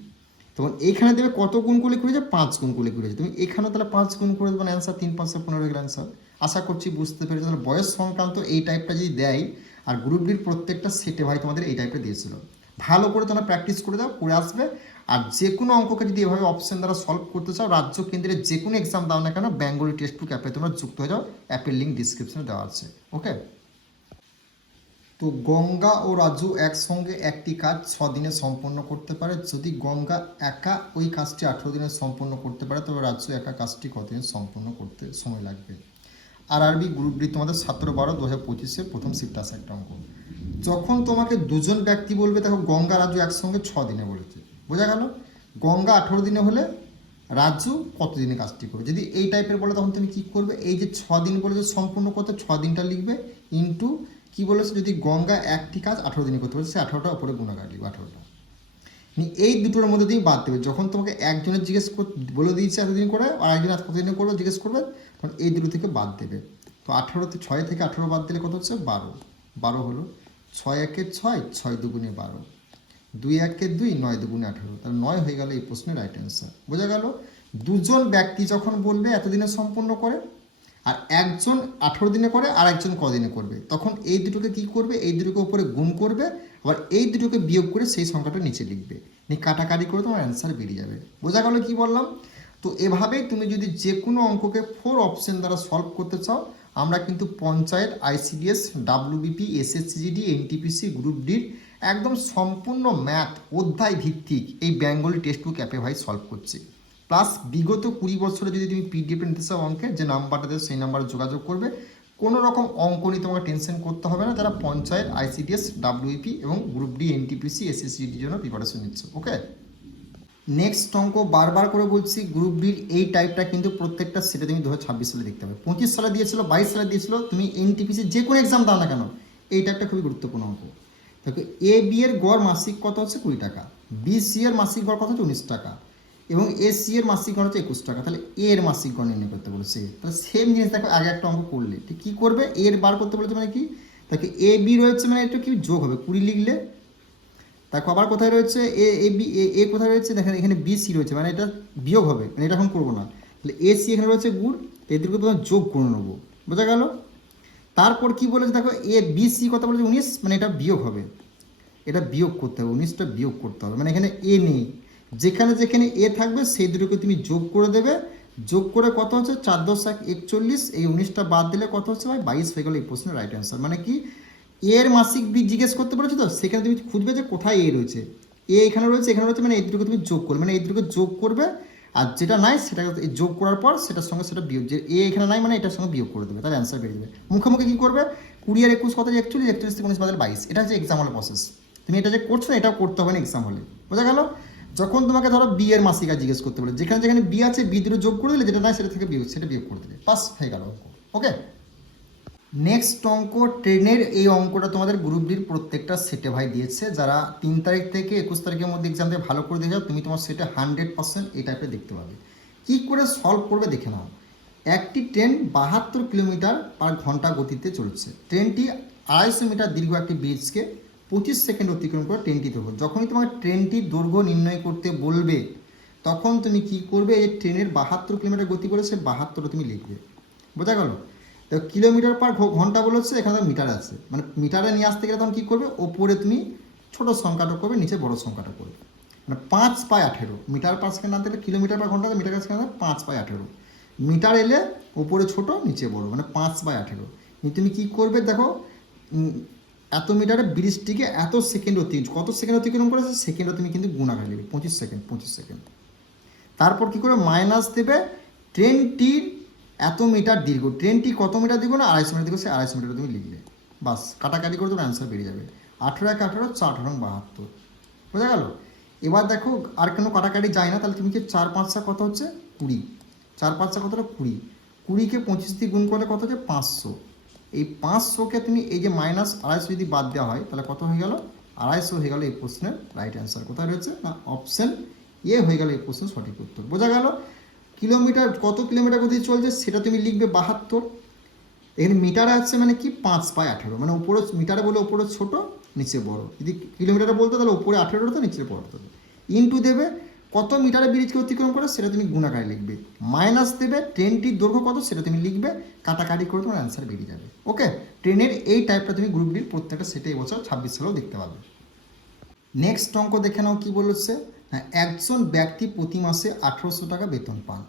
তখন এইখানে দেবে কত গুণ করলে 20, 5 গুণ করলে 20। তুমি এখানে তাহলে 5 গুণ করে দেবেন, অ্যান্সার 3 5 15 হয়ে গেল অ্যান্সার। আশা করছি বুঝতে পেরেছি। তাহলে বয়স সংক্রান্ত এই টাইপটা যদি দেয়, আর গ্রুপ ডির প্রত্যেকটা সেটে ভাই তোমাদের এই টাইপটা দিয়েছিল, ভালো করে তোমরা প্র্যাকটিস করে দাও, করে আসবে। আর যে কোনো অঙ্ককে যদি এভাবে অপশন দ্বারা সলভ করতে চাও, রাজ্য কেন্দ্রের যে কোনো এক্সাম দাও না কেন, বেঙ্গলি টেক্সট বুক অ্যাপে তোমরা যুক্ত হয়ে যাও, অ্যাপের লিঙ্ক ডিসক্রিপশনে দেওয়া আছে। ওকে, তো গঙ্গা ও রাজু একসঙ্গে একটি কাজ 6 দিনে সম্পন্ন করতে পারে। যদি গঙ্গা একা ওই কাজটি 18 দিনে সম্পন্ন করতে পারে, তবে রাজু একা কাজটি কতদিন সম্পন্ন করতে সময় লাগবে। আরআরবি গ্রুপ ডি তোমাদের 17/12/2025 প্রথম শিফট আসে একটা অঙ্ক। যখন তোমাকে দুজন ব্যক্তি বলবে, দেখো গঙ্গা রাজু একসঙ্গে 6 দিনে বলেছে। বোঝা গেল? গঙ্গা 18 দিনে হলে রাজু কত দিনে কাজটি করবে। যদি এই টাইপের বলে তখন তুমি কি করবে, এই যে 6 দিন বলে যে সম্পূর্ণ করতে 6 দিনটা লিখবে, ইন্টু কি বলেছে, যদি গঙ্গা একটি কাজ 18 দিনে করতে পারে সে 18টা উপরে গুণাকার লিখবে 18টা। এই দুটোর মধ্যে দিয়ে বাদ দেবে। যখন তোমাকে একজনের জিজ্ঞেস বলে দিয়েছে এতদিন করে, আর একজন কতদিনে করবে জিজ্ঞেস করবে, তখন এই দুটো থেকে বাদ দেবে। তো 6 থেকে 18 বাদ দিলে কত হচ্ছে 12, 12 হলো 6 একে 6, 6 দুগুণে 12, 2 একে 2, 9 দুগুণে 18, তাহলে 9 হয়ে গেল এই প্রশ্নের রাইট অ্যান্সার। বোঝা গেল? দুজন ব্যক্তি যখন বলবে এতদিনে সম্পন্ন করে, আর একজন 18 দিনে করে আর একজন কদিনে করবে, তখন এই দুটোকে কি করবে, এই দুটোকে উপরে গুণ করবে, আবার এই দুটোকে বিয়োগ করে সেই সংখ্যাটা নিচে লিখবে, নিয়ে কাটাকাটি করে তোমার অ্যান্সার বেরিয়ে যাবে। বোঝা গেল কি বললাম? তো এভাবেই তুমি যদি যে কোনো অঙ্ককে 4 অপশন দ্বারা সলভ করতে চাও, আমরা কিন্তু panchayat, ICDS, WBP, SSC GD, NTPC, group ডির একদম সম্পূর্ণ ম্যাথ অধ্যায় ভিত্তিক এই বেঙ্গলি টেক্সট বুক অ্যাপে ভাই সলভ করছি। প্লাস বিগত 20 বছরে যদি তুমি পিডিএফ নিতে চাও অঙ্কের, যে নাম্বারটা দেয় সেই নাম্বারে যোগাযোগ করবে। কোনো রকম অঙ্ক নিয়ে তোমাকে টেনশন করতে হবে না, যারা পঞ্চায়েত, আইসিডিএস, ডাব্লিউপি এবং গ্রুপ ডি, এনটিপিসি, এসএসসিজিডির জন্য প্রিপারেশন নিচ্ছে। ওকে, নেক্সট অঙ্ক বারবার করে বলছি, গ্রুপ ডির এই টাইপটা কিন্তু প্রত্যেকটা সেটা তুমি 2026 সালে দেখতে হবে। 25 সালে দিয়েছিল, 22 সালে দিয়েছিল, তুমি এনটিপিসি যে কোনো এক্সাম দাও না কেন, এই টাইপটা খুবই গুরুত্বপূর্ণ অঙ্ক। দেখো, এ বি এর গড় মাসিক কত হচ্ছে 20 টাকা, বি সি এর মাসিক গড় কত হচ্ছে 19 টাকা, এবং এ সি এর মাসিক গড় হচ্ছে 21 টাকা। তাহলে এ এর মাসিক গড় নির্ণয় করতে বলেছে। তাহলে সেম জিনিস দেখো, আগে একটা অঙ্ক করলে ঠিক কী করবে, এর বার করতে বলেছে মানে কি, দেখো এ বি রয়েছে মানে এটা কি যোগ হবে, 20 লিখলে। দেখো আবার কোথায় রয়েছে এ বি, এ কোথায় রয়েছে দেখেন, এখানে বি সি রয়েছে মানে এটা বিয়োগ হবে, মানে এটা এখন করবো না। তাহলে এ সি এখানে রয়েছে গুণ, এদেরকে তোমার যোগ করে নেবো। বোঝা গেল? তারপর কি বলেছে দেখো, এ বি সি কথা বলেছে 19, মানে এটা বিয়োগ হবে, এটা বিয়োগ করতে হবে, 19টা বিয়োগ করতে হবে, মানে এখানে এ নেই, যেখানে যেখানে এ থাকবে সেই দুটোকে তুমি যোগ করে দেবে। যোগ করে কত হচ্ছে 4 10 41, এই 19টা বাদ দিলে কত হচ্ছে ভাই 22 হয়ে গেল এই প্রশ্নের রাইট অ্যান্সার। মানে কি, এর মাসিক বি জিজ্ঞেস করতে পারছো তো, সেখানে তুমি খুঁজবে যে কোথায় এ রয়েছে, এ এখানে রয়েছে, এখানে রয়েছে, মানে এই দুটোকে তুমি যোগ করবে, মানে এই দুটোকে যোগ করবে, আর যেটা নাই সেটা যোগ করার পর সেটার সঙ্গে সেটা বিয়োগ, যে এ এখানে নাই মানে এটার সঙ্গে বিয়োগ করে দেবে, তাহলে অ্যান্সার বেরিয়ে যাবে। মুখোমুখি কী করবে, 20 আর 21 কত 41, 41 থেকে 19 বাদ 22, এটা হচ্ছে এক্সাম হলে প্রসেস। তুমি এটা যে করছো না এটাও করতে হবে না এক্সাম হলে। বোঝা গেল? যখন তোমাকে ধরো বি এর মাসিক আর জিজ্ঞেস করতে বলে, যেখানে যেখানে বি আছে বি দুটো যোগ করে দিলে, যেটা নাই সেটা থেকে বিয়োগ, সেটা বিয়োগ করে দিলে, পাস হয়ে গেল অঙ্ক। ওকে, নেক্সট অঙ্ক ট্রেনের, এই অঙ্কটা তোমাদের গ্রুপ ডির প্রত্যেকটা সেটে ভাই দিয়েছে। যারা 3 তারিখ থেকে 21 তারিখের মধ্যে এক্সাম দিয়ে ভালো করে দেখে যাও, তুমি তোমার সেটে 100% এই টাইপের দেখতে পাবে। কী করে সলভ করবে দেখে নাও। একটি ট্রেন 72 কিলোমিটার পার ঘন্টা গতিতে চলছে। ট্রেনটি 250 মিটার দীর্ঘ একটি ব্রিজকে 25 সেকেন্ড অতিক্রম করে ট্রেনটি দৈর্ঘ্য। যখনই তোমাকে ট্রেনটির দৈর্ঘ্য নির্ণয় করতে বলবে, তখন তুমি কি করবে, এই ট্রেনের 72 কিলোমিটার গতি করেছে, 72টা তুমি লিখবে। বোঝা গেল? তো কিলোমিটার পার ঘন্টা বলেছে, এখানে মিটার আছে, মানে মিটারে নিয়ে আসতে গেলে তখন কী করবে, ওপরে তুমি ছোটো সংখ্যাটা করবে, নিচে বড় সংখ্যাটা করবে, মানে 5/18 মিটার পার সেকেন্ড আনতে গেলে কিলোমিটার পার ঘন্টা, মিটার পার সেকেন্ড 5/18, মিটার এলে ওপরে ছোটো নিচে বড়, মানে 5/18। তুমি কী করবে দেখো, এত মিটারে ব্রিজটিকে এত সেকেন্ড কত সেকেন্ড অতিক্রম করেছে, সেকেন্ডও তুমি কিন্তু গুণাকার নেবে, 25 সেকেন্ড 25 সেকেন্ড। তারপর কী করে মাইনাস দেবে, ট্রেনটির এত মিটার দীর্ঘ, ট্রেনটি কত মিটার দীর্ঘ না 250 মিটার দীর্ঘ, সে 250 মিটার তুমি লিখলে, বাস কাটাকাটি করে তোমার অ্যান্সার বেরিয়ে যাবে। 18 1 18, 4 18 72। বোঝা গেল? এবার দেখো আর কোনো কাটাকাটি যায় না, তাহলে তুমি কি 4 5 কত হচ্ছে 20, 4 5 কত হলো 20, 20কে 25 দিয়ে গুণ করলে কত হচ্ছে 500। এই 500কে তুমি এই যে মাইনাস 250 যদি বাদ দেওয়া হয়, তাহলে কত হয়ে গেল 250 হয়ে গেল এই প্রশ্নের রাইট অ্যান্সার। কোথায় রয়েছে না অপশান এ হয়ে গেল এই প্রশ্নের সঠিক উত্তর। বোঝা গেল? কিলোমিটার কত কিলোমিটার গতি চলছে সেটা তুমি লিখবে 72, এখানে মিটার আছে মানে কি 5/18, মানে উপরে মিটারে বলে উপরে ছোট নিচে বড়, যদি কিলোমিটারে বলতো তাহলে উপরে 18 হতো নিচে বড় হতো, ইনটু দেবে কত মিটারে ব্রিজকে অতিক্রম করে সেটা তুমি গুণাকারে লিখবে, মাইনাস দেবে ট্রেনটির দৈর্ঘ্য কত সেটা তুমি লিখবে, কাটাকাটি করে তোমার অ্যান্সার বেরিয়ে যাবে। ওকে, ট্রেনের এই টাইপটা তুমি গ্রুপ ডির প্রত্যেকটা সেটে এবছর 26 সালেও দেখতে পাবে। নেক্সট অঙ্ক দেখে নাও কী বলেছে, একজন ব্যক্তি প্রতি মাসে 1800 টাকা বেতন পান।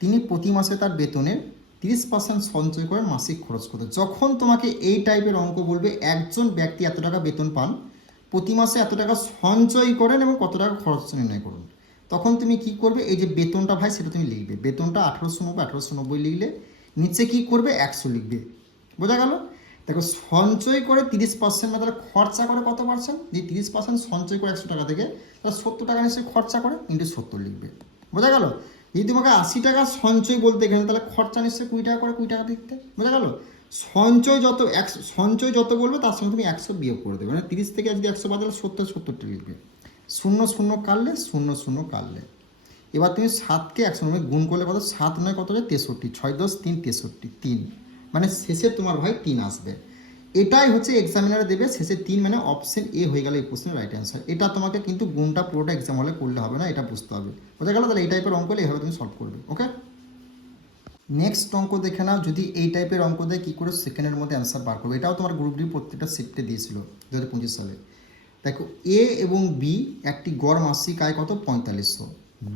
তিনি প্রতি মাসে তার বেতনের 30% সঞ্চয় করে মাসিক খরচ করতে। যখন তোমাকে এই টাইপের অঙ্ক বলবে, একজন ব্যক্তি এত টাকা বেতন পান, প্রতি মাসে এত টাকা সঞ্চয় করেন এবং কত টাকা খরচ নির্ণয় করুন, তখন তুমি কি করবে, এই যে বেতনটা ভাই সেটা তুমি লিখবে, বেতনটা 1890 লিখলে নিচে কি করবে 100 লিখবে। বোঝা গেল? দেখো সঞ্চয় করে 30%, মানে তাহলে খরচা করে কত পার্সেন্ট? যে 30% সঞ্চয় করে 100 টাকা থেকে, তাহলে 70 টাকা নিশ্চয়ই খরচা করে, ইন্টু 70 লিখবে। বোঝা গেল? যদি তোমাকে 80 টাকা সঞ্চয় বলতে গেলে, তাহলে খরচা নিশ্চয়ই 20 টাকা করে, 20 টাকা লিখতে। বোঝা গেল? সঞ্চয় যত বলবে তার সঙ্গে তুমি 100 বিয়োগ করে দেবে, মানে 30 থেকে যদি 100 বাদ দিলে 70টা লিখবে। 0 কাটলে 0 কাটলে। এবার তুমি 7কে 100 গুণ করলে কত? 7 নয় কত হয়? 63। 6 10 3 63, 3, মানে শেষে তোমার ভাই 3 আসবে। এটাই হচ্ছে এক্সামিনারে দেবে শেষে 3, মানে অপশন এ হয়ে গেল এই প্রশ্নের রাইট অ্যান্সার। এটা তোমাকে কিন্তু গুণটা পুরোটা এক্সাম হলে করলে হবে না, এটা বুঝতে হবে। বোঝা গেল? তাহলে এই টাইপের অঙ্ক হলে এভাবে তুমি সলভ করবে। ওকে, নেক্সট অঙ্ক দেখে নাও। যদি এই টাইপের অঙ্ক দেয় কী করে সেকেন্ডের মধ্যে অ্যান্সার বার করবে। এটাও তোমার গ্রুপ ডি প্রত্যেকটা শিফটে দিয়েছিল 2025 সালে। দেখো এ এবং বি একটি গড় মাসিক আয় কত? 4500।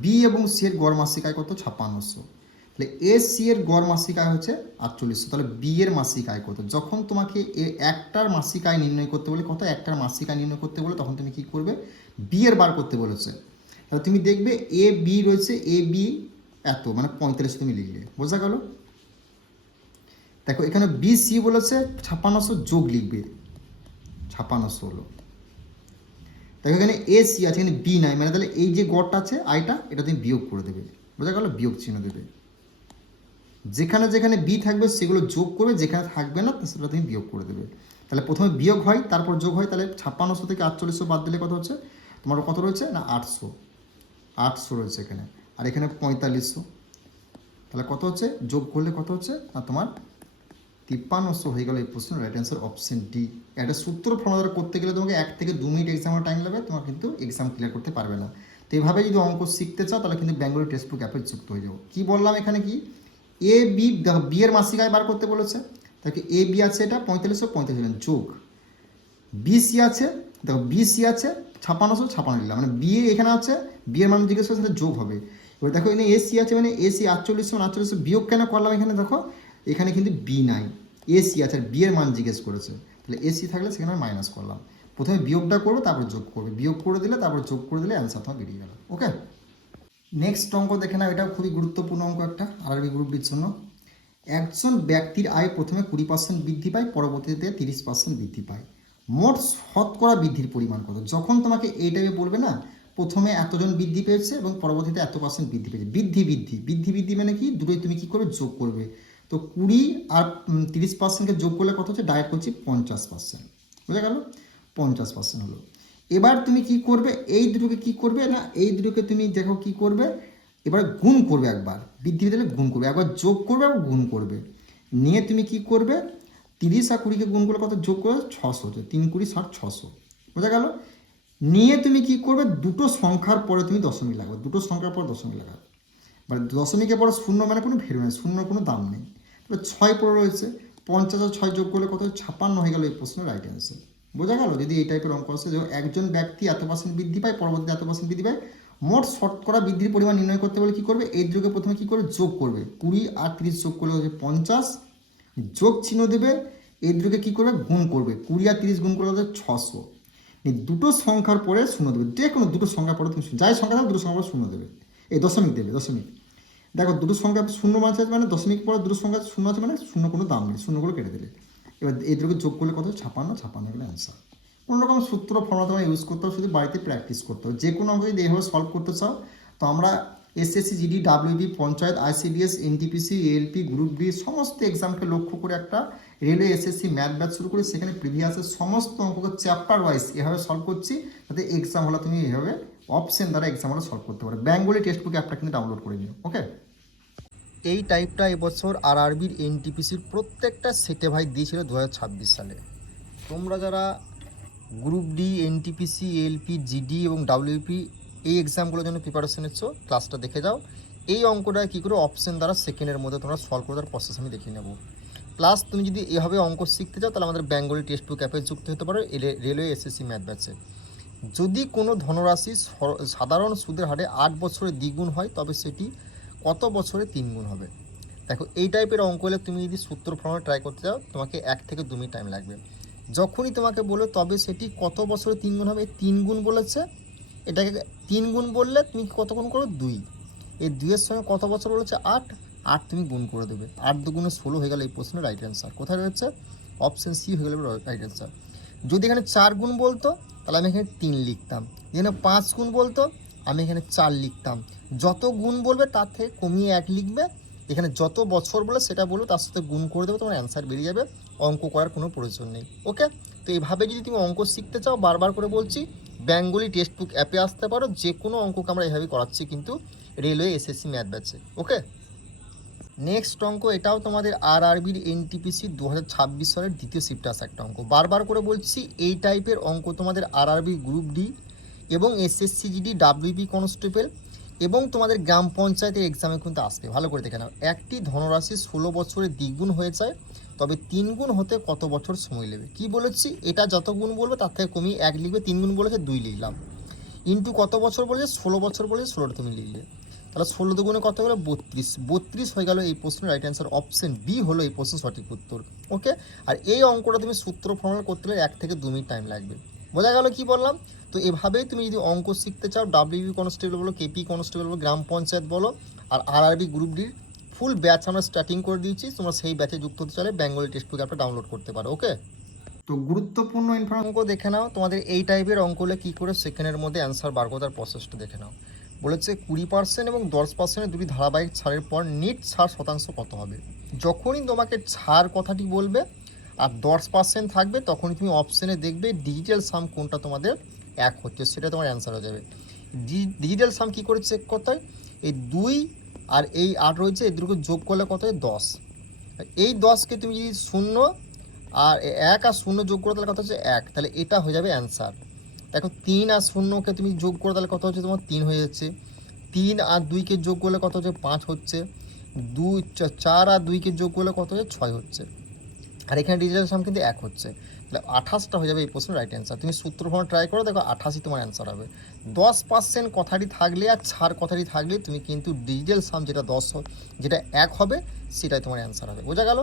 বি এবং সি এর গড় মাসিক আয় কত? 5600। তাহলে এ সি এর গড় মাসিক আয় হচ্ছে 4800। তাহলে বি এর মাসিক আয় কত? যখন তোমাকে একটার মাসিক আয় নির্ণয় করতে বলে, কত? একটার মাসিক আয় নির্ণয় করতে বলে, তখন তুমি কি করবে? বি এর বার করতে বলেছে। তাহলে তুমি দেখবে এ বি রয়েছে, এ বি এত, মানে 4500 তুমি লিখলে। বোঝা গেল? দেখো এখানে বি সি বলেছে 5600 যোগ লিখবে, 5600 হলো। দেখো এখানে এ সি আছে, এখানে বি নাই, মানে তাহলে এই যে গড়টা আছে আইটা, এটা তুমি বিয়োগ করে দেবে। বোঝা গেল? বিয়োগ চিহ্ন দেবে। যেখানে যেখানে বি থাকবে সেগুলো যোগ করবে, যেখানে থাকবে না সেটা তুমি বিয়োগ করে দেবে। তাহলে প্রথমে বিয়োগ হয়, তারপর যোগ হয়। তাহলে 5600 থেকে 4800 বাদ দিলে কত হচ্ছে? তোমার কত রয়েছে? না 800 রয়েছে এখানে, আর এখানে 4500। তাহলে কত হচ্ছে? যোগ করলে কত হচ্ছে? না তোমার 5300 হয়ে গেল এই প্রশ্নের রাইট অ্যান্সার অপশন ডি। একটা সূত্র ফর্মুলা করতে গেলে তোমাকে 1 থেকে 2 মিনিট এক্সামের টাইম লাগবে, তোমার কিন্তু এক্সাম ক্লিয়ার করতে পারবে না। তো এইভাবে যদি অঙ্ক শিখতে চাও তাহলে কিন্তু বেঙ্গলি টেক্সট বুক অ্যাপে যুক্ত হয়ে যাও। কী বললাম এখানে? কি এ বি, বি এর মাসিক আয় বার করতে বলেছে। তাকে এ বি আছে এটা 4500 যোগ বি সি আছে, দেখো বি সি আছে 5600 নিলাম, মানে বি এখানে আছে, বি এর মান জিজ্ঞেস করে সেটা যোগ হবে। এবার দেখো এখানে এ সি আছে, মানে এ সি 4800 বিয়োগ কেন করলাম এখানে? দেখো এখানে কিন্তু বি নাই, এ সি আছে, আর বি এর মান জিজ্ঞেস করেছে, তাহলে এ সি থাকলে সেখানে মাইনাস করলাম। প্রথমে বিয়োগটা করবে, তারপর যোগ করবে, বিয়োগ করে দিলে তারপর যোগ করে দিলে অ্যান্সার তোমার বেরিয়ে গেল। ওকে, নেক্সট অঙ্ক দেখে নাও। এটাও খুবই গুরুত্বপূর্ণ অঙ্ক একটা আরআরবি গ্রুপ ডির জন্য। একজন ব্যক্তির আয় প্রথমে 20% বৃদ্ধি পায়, পরবর্তীতে 30% বৃদ্ধি পায়। মোট শতকরা বৃদ্ধির পরিমাণ কত? যখন তোমাকে এই টাইপে বলবে না, প্রথমে এতজন বৃদ্ধি পেয়েছে এবং পরবর্তীতে এত % বৃদ্ধি পেয়েছে, বৃদ্ধি মানে কি? দুটোই তুমি কি করবে? যোগ করবে। তো 20 আর 30%কে যোগ করলে কত হচ্ছে? ডাইরেক্ট করছি 50%। বুঝা গেল? 50% হলো। এবার তুমি কি করবে? এই দুটোকে কি করবে না, এই দুটোকে তুমি দেখো কি করবে, এবার গুণ করবে। একবার বৃদ্ধি দিলে গুণ করবে, একবার যোগ করবে, আবার গুণ করবে। নিয়ে তুমি কি করবে? 30 আর 20কে গুণ করলে কত? যোগ করে 600 হচ্ছে, 3 20 60 600। বোঝা গেল? নিয়ে তুমি কি করবে? দুটো সংখ্যার পরে তুমি দশমিক লাগাবে, দুটো সংখ্যার পর দশমিক লাগাবে। মানে দশমিকের পরে শূন্য, মানে কোনো ভ্যালু নেই, শূন্যর কোনো দাম নেই। তাহলে 6 পড়ে রয়েছে, 50 আর 6 যোগ করলে কত? 56 হয়ে গেল এই প্রশ্নের রাইট অ্যান্সার। বোঝা গেল? যদি এই টাইপের অঙ্ক আসে যে একজন ব্যক্তি এত % বৃদ্ধি পায়, পরবর্তীতে এত % বৃদ্ধি পায়, মোট শতকরা বৃদ্ধির পরিমাণ নির্ণয় করতে বলে কী করবে? এই দুটোকে প্রথমে কী করবে? যোগ করবে। 20 আর 30 যোগ করলে হচ্ছে 50, যোগ চিহ্ন দেবে। এই দুটোকে কী করবে? গুণ করবে। 20 আর 30 গুণ করলে হচ্ছে 600। এই দুটো সংখ্যার পরে শূন্য দেবে, যে কোনো দুটো সংখ্যার পরে তুমি যাই সংখ্যা দেবে দুটো সংখ্যার পরে শূন্য দেবে, এই দশমিক দেবে, দশমিক। দেখো দুটো সংখ্যা শূন্য আছে, মানে দশমিক পরে দুটো সংখ্যা শূন্য আছে, মানে শূন্য কোনো দাম নেই, শূন্যগুলো কেটে দেবে। এবার এই দুটোকে যোগ করলে কত? 56 হলো অ্যান্সার। কোনো রকম সূত্র ফর্মুলা তোমার ইউজ করতে হবে, শুধু বাড়িতে প্র্যাকটিস করতে হবে। যে কোনো অঙ্ক যদি এইভাবে সলভ করতে চাও, তো আমরা SSC GD WB panchayat ICDS NTPC ALP group D সমস্ত এক্সামকে লক্ষ্য করে একটা রেলওয়ে এসএসসি ম্যাথ ব্যাচ শুরু করে সেখানে প্রিভিয়াসের সমস্ত অঙ্ককে চ্যাপ্টার ওয়াইজ এভাবে সলভ করছি, যাতে এক্সাম হলে তুমি এইভাবে অপশন দ্বারা এক্সাম হলে সলভ করতে পারো। বেঙ্গলি টেক্সট বুক অ্যাপটা কিন্তু ডাউনলোড করে নিও। ওকে, এই টাইপটা এবছর আরআরবির এনটিপিসির প্রত্যেকটা সেটে ভাই দিয়েছিল 2026 সালে। তোমরা যারা group D NTPC LP GD এবং ডাব্লিউপি এই এক্সামগুলোর জন্য প্রিপারেশন নিচ্ছ, ক্লাসটা দেখে যাও। এই অঙ্কটা কী করে অপশন দ্বারা সেকেন্ডের মধ্যে তোমরা সলভ করে তার প্রসেস আমি দেখিয়ে নেবো। প্লাস তুমি যদি এভাবে অঙ্ক শিখতে চাও তাহলে আমাদের বেঙ্গলি টেক্সট বুক অ্যাপে যুক্ত হতে পারো রেলওয়ে এসএসসি ম্যাথ ব্যাচে। যদি কোনো ধনরাশি সাধারণ সুদের হারে 8 বছরে দ্বিগুণ হয়, তবে সেটি কত বছরে 3 গুণ হবে? দেখো এই টাইপের অঙ্ক হলে তুমি যদি সূত্র ফর্মে ট্রাই করতে চাও, তোমাকে 1 থেকে 2 মিনিট টাইম লাগবে। যখনই তোমাকে বলে তবে সেটি কত বছরে 3 গুণ হবে, 3 গুণ বলেছে, এটাকে 3 গুণ বললে তুমি কত গুণ করো? 2। এই 2-এর সঙ্গে কত বছর বলেছে? 8 তুমি গুণ করে দেবে। 8 2 গুণে 16 হয়ে গেল এই প্রশ্নের রাইট অ্যান্সার। কোথায় রয়েছে? অপশন সি হয়ে গেল রাইট অ্যান্সার। যদি এখানে 4 গুণ বলতো তাহলে আমি এখানে 3 লিখতাম, এখানে 5 গুণ বলতো আমি এখানে 4 লিখতাম। যত গুণ বলবে তার থেকে কমিয়ে 1 লিখবে, এখানে যত বছর বলে সেটা বলবে তার সাথে গুণ করে দেবে, তোমার অ্যান্সার বেরিয়ে যাবে, অঙ্ক করার কোনো প্রয়োজন নেই। ওকে, তো এইভাবে যদি তুমি অঙ্ক শিখতে চাও, বারবার করে বলছি বেঙ্গলি টেক্সট বুক অ্যাপে আসতে পারো, যে কোনো অঙ্ককে আমরা এইভাবে করাচ্ছি কিন্তু রেলওয়ে এসএসসি ম্যাথ ব্যাচে। ওকে, নেক্সট অঙ্ক, এটাও তোমাদের আরআরবির এনটিপিসি 2026 সালের দ্বিতীয় শিফটে আসা একটা অঙ্ক। বারবার করে বলছি এই টাইপের অঙ্ক তোমাদের আরআরবি গ্রুপ ডি এবং এসএসসি জিডি ডাব্লিউবি কনস্টেবল এবং তোমাদের গ্রাম পঞ্চায়েতের এক্সামে কিন্তু আসবে। ভালো করে দেখে নাও, একটি ধনরাশি 16 বছরে দ্বিগুণ হয়ে যায়, তবে 3 গুণ হতে কত বছর সময় নেবে? কি বলেছি, এটা যত গুণ বলবে তার থেকে কমিয়ে 1 লিখবে, 3 গুণ বলেছে 2 লিখলাম, ইন্টু কত বছর বলেছে 16 বছর বলেছে, 16টা তুমি লিখলে, তাহলে 16 দুগুণে কত হলো 32, 32 হয়ে গেল এই প্রশ্নের রাইট অ্যান্সার। অপশন বি হলো এই প্রশ্নের সঠিক উত্তর। ওকে, আর এই অঙ্কটা তুমি সূত্র ফর্মুলা করতে গেলে 1 থেকে 2 মিনিট টাইম লাগবে। বোঝা গেল কি বললাম? তো এভাবেই তুমি যদি অঙ্ক শিখতে চাও, ডাব্লিউবি কনস্টেবল বলো, কেপি কনস্টেবল বলো, গ্রাম পঞ্চায়েত বলো, আর আরআরবি গ্রুপ ডির ফুল ব্যাচ আমরা স্টার্টিং করে দিয়েছি, তোমরা সেই ব্যাচে যুক্ত হতে চাইলে বেঙ্গলি টেক্সট বুক অ্যাপটা ডাউনলোড করতে পারো। ওকে, তো গুরুত্বপূর্ণ অঙ্ক দেখে নাও, তোমাদের এই টাইপের অঙ্ক হলে কী করে সেকেন্ডের মধ্যে অ্যান্সার বার করার প্রসেসটা দেখে নাও। বলেছে 20% এবং 10% দুটি ধারাবাহিক ছাড়ের পর নিট ছাড় শতাংশ কত হবে? যখনই তোমাকে ছাড় কথাটি বলবে আর 10% থাকবে, তখনই তুমি অপশানে দেখবে ডিজিটাল সাম কোনটা তোমাদের 1 হচ্ছে, সেটা তোমার অ্যান্সার হয়ে যাবে। ডিজিটাল সাম কী করে চেক করতে হয়? এই 2 আর এই 8 রয়েছে, এই দুটোকে যোগ করলে কত হয় 10, এই 10কে তুমি যদি 0 আর 1 আর 0 যোগ করে তাহলে কত হচ্ছে 1, তাহলে এটা হয়ে যাবে অ্যান্সার। দেখো 3 আর 0কে তুমি যোগ করে তাহলে কত হচ্ছে তোমার 3 হয়ে যাচ্ছে, 3 আর 2কে যোগ করলে কত হচ্ছে 5 হচ্ছে, 4 আর 2কে যোগ করলে কত হচ্ছে 6 হচ্ছে, আর এখানে ডিজিটাল সাম কিন্তু 1 হচ্ছে, তাহলে 28টা হয়ে যাবে এই প্রশ্নের রাইট অ্যান্সার। তুমি সূত্র ফর্মে ট্রাই করো, দেখো 88 তোমার অ্যান্সার হবে। 10% কথাটি থাকলে আর ছাড় কথাটি থাকলে তুমি কিন্তু ডিজিটাল সাম যেটা 10 যেটা 1 হবে সেটাই তোমার অ্যান্সার হবে। বোঝা গেল?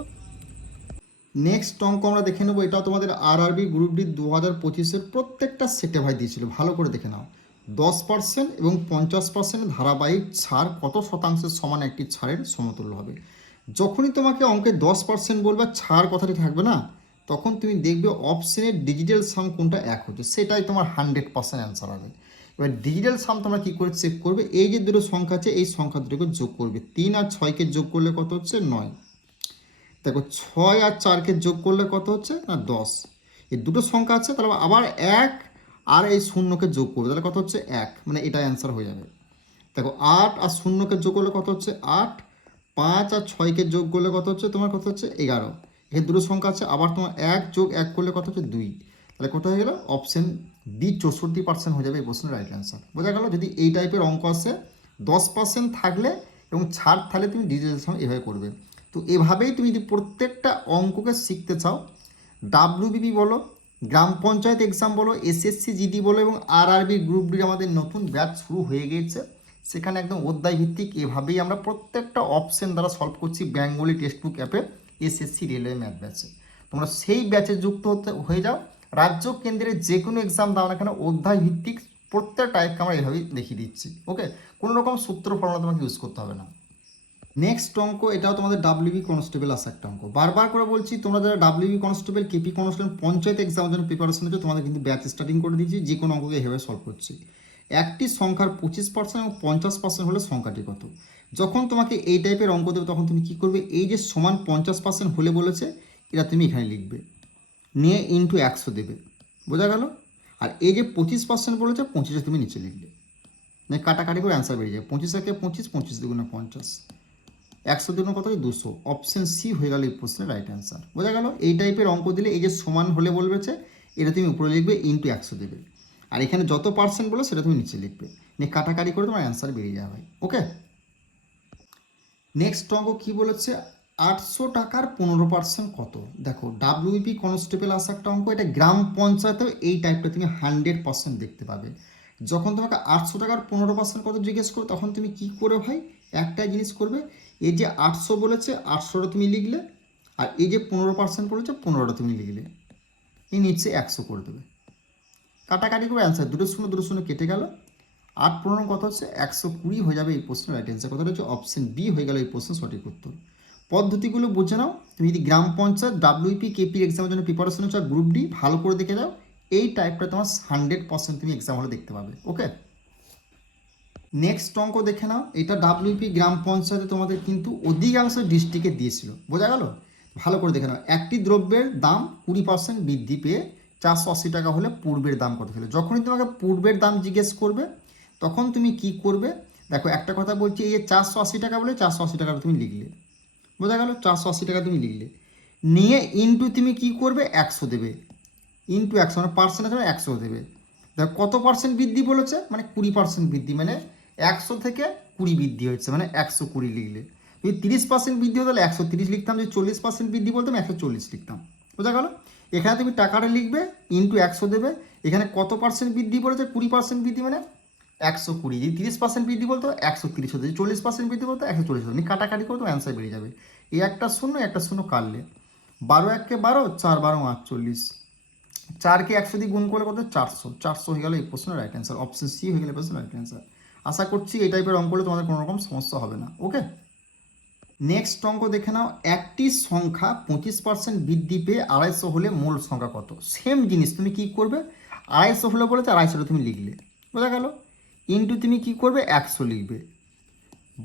নেক্সট অঙ্ক আমরা দেখে নেবো, এটাও তোমাদের আরআরবি গ্রুপ ডি 2025-এর প্রত্যেকটা সেটে ভাই দিয়েছিল, ভালো করে দেখে নাও। 10% এবং 50% ধারাবাহিক ছাড় কত শতাংশের সমান একটি ছাড়ের সমতুল্য হবে? যখনই তোমাকে অঙ্কে 10% বলবে, ছাড় কথাটি থাকবে না, তখন তুমি দেখবে অপশনের ডিজিটাল সাম কোনটা 1 হচ্ছে, সেটাই তোমার 100% অ্যান্সার হবে। এবার ডিজিটাল সাম তোমরা কী করে চেক করবে? এই যে দুটো সংখ্যা আছে, এই সংখ্যা দুটোকে যোগ করবে, 3 আর 6কে যোগ করলে কত হচ্ছে 9, দেখো 6 আর 4কে যোগ করলে কত হচ্ছে না 10, এই দুটো সংখ্যা আছে, তাহলে আবার 1 আর এই 0কে যোগ করবে, তাহলে কত হচ্ছে 1, মানে এটা অ্যান্সার হয়ে যাবে। দেখো 8 আর 0কে যোগ করলে কত হচ্ছে 8, 5 আর 6কে যোগ করলে কত হচ্ছে তোমার কত হচ্ছে 11, এখানে দুটো সংখ্যা আছে, আবার তোমার 1 যোগ 1 করলে কত হচ্ছে 2, তাহলে কত হয়ে গেল অপশন বি 64% হয়ে যাবে এই প্রশ্নের রাইট অ্যান্সার। বোঝা গেল? যদি এই টাইপের অঙ্ক আসে 10% থাকলে এবং ছাড় থাকলে তুমি ডিজিটাল এভাবে করবে। তো এভাবেই তুমি যদি প্রত্যেকটা অঙ্ককে শিখতে চাও, ডাব্লিউবিপি বলো, গ্রাম পঞ্চায়েত এক্সাম বলো, এসএসসি জিডি বলো এবং আরআরবি গ্রুপ ডির আমাদের নতুন ব্যাচ শুরু হয়ে গিয়েছে, সেখানে একদম অধ্যায় ভিত্তিক এভাবেই আমরা প্রত্যেকটা অপশন দ্বারা সলভ করছি বেঙ্গলি টেক্সট বুক অ্যাপে এসএসসি রেলওয়ে ম্যাথ ব্যাচে। তোমরা সেই ব্যাচে যুক্ত হয়ে যাও, রাজ্য কেন্দ্রের যে কোনো এক্সাম দাও না কেন অধ্যায় ভিত্তিক প্রত্যেকটা টাইপকে আমরা এভাবেই দেখিয়ে দিচ্ছি। ওকে, কোনো রকম সূত্র ফর্মুলা তোমাকে ইউজ করতে হবে না। নেক্সট অঙ্ক, এটাও তোমাদের ডাব্লিউবি কনস্টেবল আসা একটা অঙ্ক। বারবার করে বলছি, তোমরা যারা WB constable, KP constable, panchayat এক্সামের জন্য প্রিপারেশন হচ্ছে, তোমাদের কিন্তু ব্যাচ স্টার্টিং করে দিয়েছি, যে কোনো অঙ্ককে এভাবে সলভ করছি। একটি সংখ্যার 25% এবং 50% হলে সংখ্যাটি কত? যখন তোমাকে এই টাইপের অঙ্ক দেবে তখন তুমি কী করবে? এই যে সমান 50% হলে বলেছে, এটা তুমি এখানে লিখবে, নিয়ে ইন্টু 100 দেবে। বোঝা গেল? আর এই যে 25% বলেছে, 25 তুমি নিচে লিখবে, মানে কাটাকাটি করে অ্যান্সার বেরিয়ে যায়। 25 একে 25, 25 দুগুণে 50, 100 দুগুণে কত হয় 200, অপশন সি হয়ে গেল এই প্রশ্নের রাইট অ্যান্সার। বোঝা গেল? এই টাইপের অঙ্ক দিলে এই যে সমান হলে বলবেছে, এটা তুমি উপরে লিখবে, ইন্টু 100 দেবে, আর এখানে যত পার্সেন্ট বলো সেটা তুমি নিচে লিখবে, নিয়ে কাটাকাটি করে তোমার অ্যান্সার বেরিয়ে যাবে। ওকে, নেক্সট অঙ্ক কী বলেছে? 800 টাকার 15% কত? দেখো ডাব্লিউপি কনস্টেবল আসা একটা অঙ্ক, এটা গ্রাম পঞ্চায়েতেও এই টাইপটা তুমি 100% দেখতে পাবে। যখন তোমাকে 800 টাকার 15% কত জিজ্ঞেস করো, তখন তুমি কি করে ভাই একটাই জিনিস করবে, এই যে 800 বলেছে 800টা তুমি লিখলে, আর এই যে 15% বলেছে 15টা তুমি লিখলে, এই নিচে 100 করে দেবে, কাটাকাটি করে অ্যান্সার, দুটো শূন্য কেটে গেল, 8 15 কত হচ্ছে 120 হয়ে যাবে এই প্রশ্নের রাইট অ্যান্সার। কথাটা হচ্ছে অপশন বি হয়ে গেল এই প্রশ্নের সঠিক উত্তর। পদ্ধতিগুলো বুঝে নাও। তুমি যদি গ্রাম পঞ্চায়েত ডাব্লিউপি কেপির এক্সামের জন্য প্রিপারেশন হচ্ছে গ্রুপ ডি, ভালো করে দেখে যাও, এই টাইপটা তোমার 100% তুমি এক্সাম হলে দেখতে পাবে। ওকে, নেক্সট অঙ্ক দেখে নাও। এটা ডাব্লিউপি গ্রাম পঞ্চায়েতে তোমাদের কিন্তু অধিকাংশ ডিস্ট্রিক্টে দিয়েছিল, বোঝা গেল? ভালো করে দেখে নাও। একটি দ্রব্যের দাম 20% বৃদ্ধি পেয়ে 480 টাকা হলে পূর্বের দাম কত ছিল? যখনই তোমাকে পূর্বের দাম জিজ্ঞেস করবে তখন তুমি কি করবে? দেখো একটা কথা বলছি, এই যে 480 টাকা বলে 480 টাকা তুমি লিখলে, বোঝা গেল? 480 টাকা তুমি লিখলে, নিয়ে ইন্টু তুমি কি করবে? 100 দেবে, ইন্টু 100 মানে পার্সেন্ট আছে 100 দেবে। দেখো কত পার্সেন্ট বৃদ্ধি বলেছে? মানে 20% বৃদ্ধি, মানে 100 থেকে 20 বৃদ্ধি হচ্ছে, মানে 120 লিখলে। যদি 30% বৃদ্ধি হতো তাহলে 130 লিখতাম, যদি 40% বৃদ্ধি বলতাম 140 লিখতাম, বোঝা গেল? এখানে তুমি টাকাটা লিখবে, ইন্টু 100 দেবে। এখানে কত পার্সেন্ট বৃদ্ধি বলেছে? 20% বৃদ্ধি, মানে 120। যদি 30% বৃদ্ধি বলতো 130 হতো, যদি 40% বৃদ্ধি বলতো 140 হতো। কাটাকাটি করতো অ্যান্সার বেরিয়ে যাবে। এই একটা শূন্য একটা শূন্য কাটলে 12 1 12, 4 12 48, 4কে 100 দিয়ে গুণ করলে কত? 400, 400 হয়ে গেল এই প্রশ্নের রাইট অ্যান্সার। অপশন সি হয়ে গেলে প্রশ্নের রাইট অ্যান্সার। আশা করছি এই টাইপের অঙ্ক করলে তোমাদের কোনো রকম সমস্যা হবে না। ওকে, নেক্সট অঙ্ক দেখে নাও। একটি সংখ্যা 25% বৃদ্ধি পেয়ে 250 হলে মূল সংখ্যা কত? সেম জিনিস, তুমি কি করবে? 250 হলে বলেছে 250 তুমি লিখলে, বোঝা গেল? ইন্টু তুমি কি করবে? 100 লিখবে,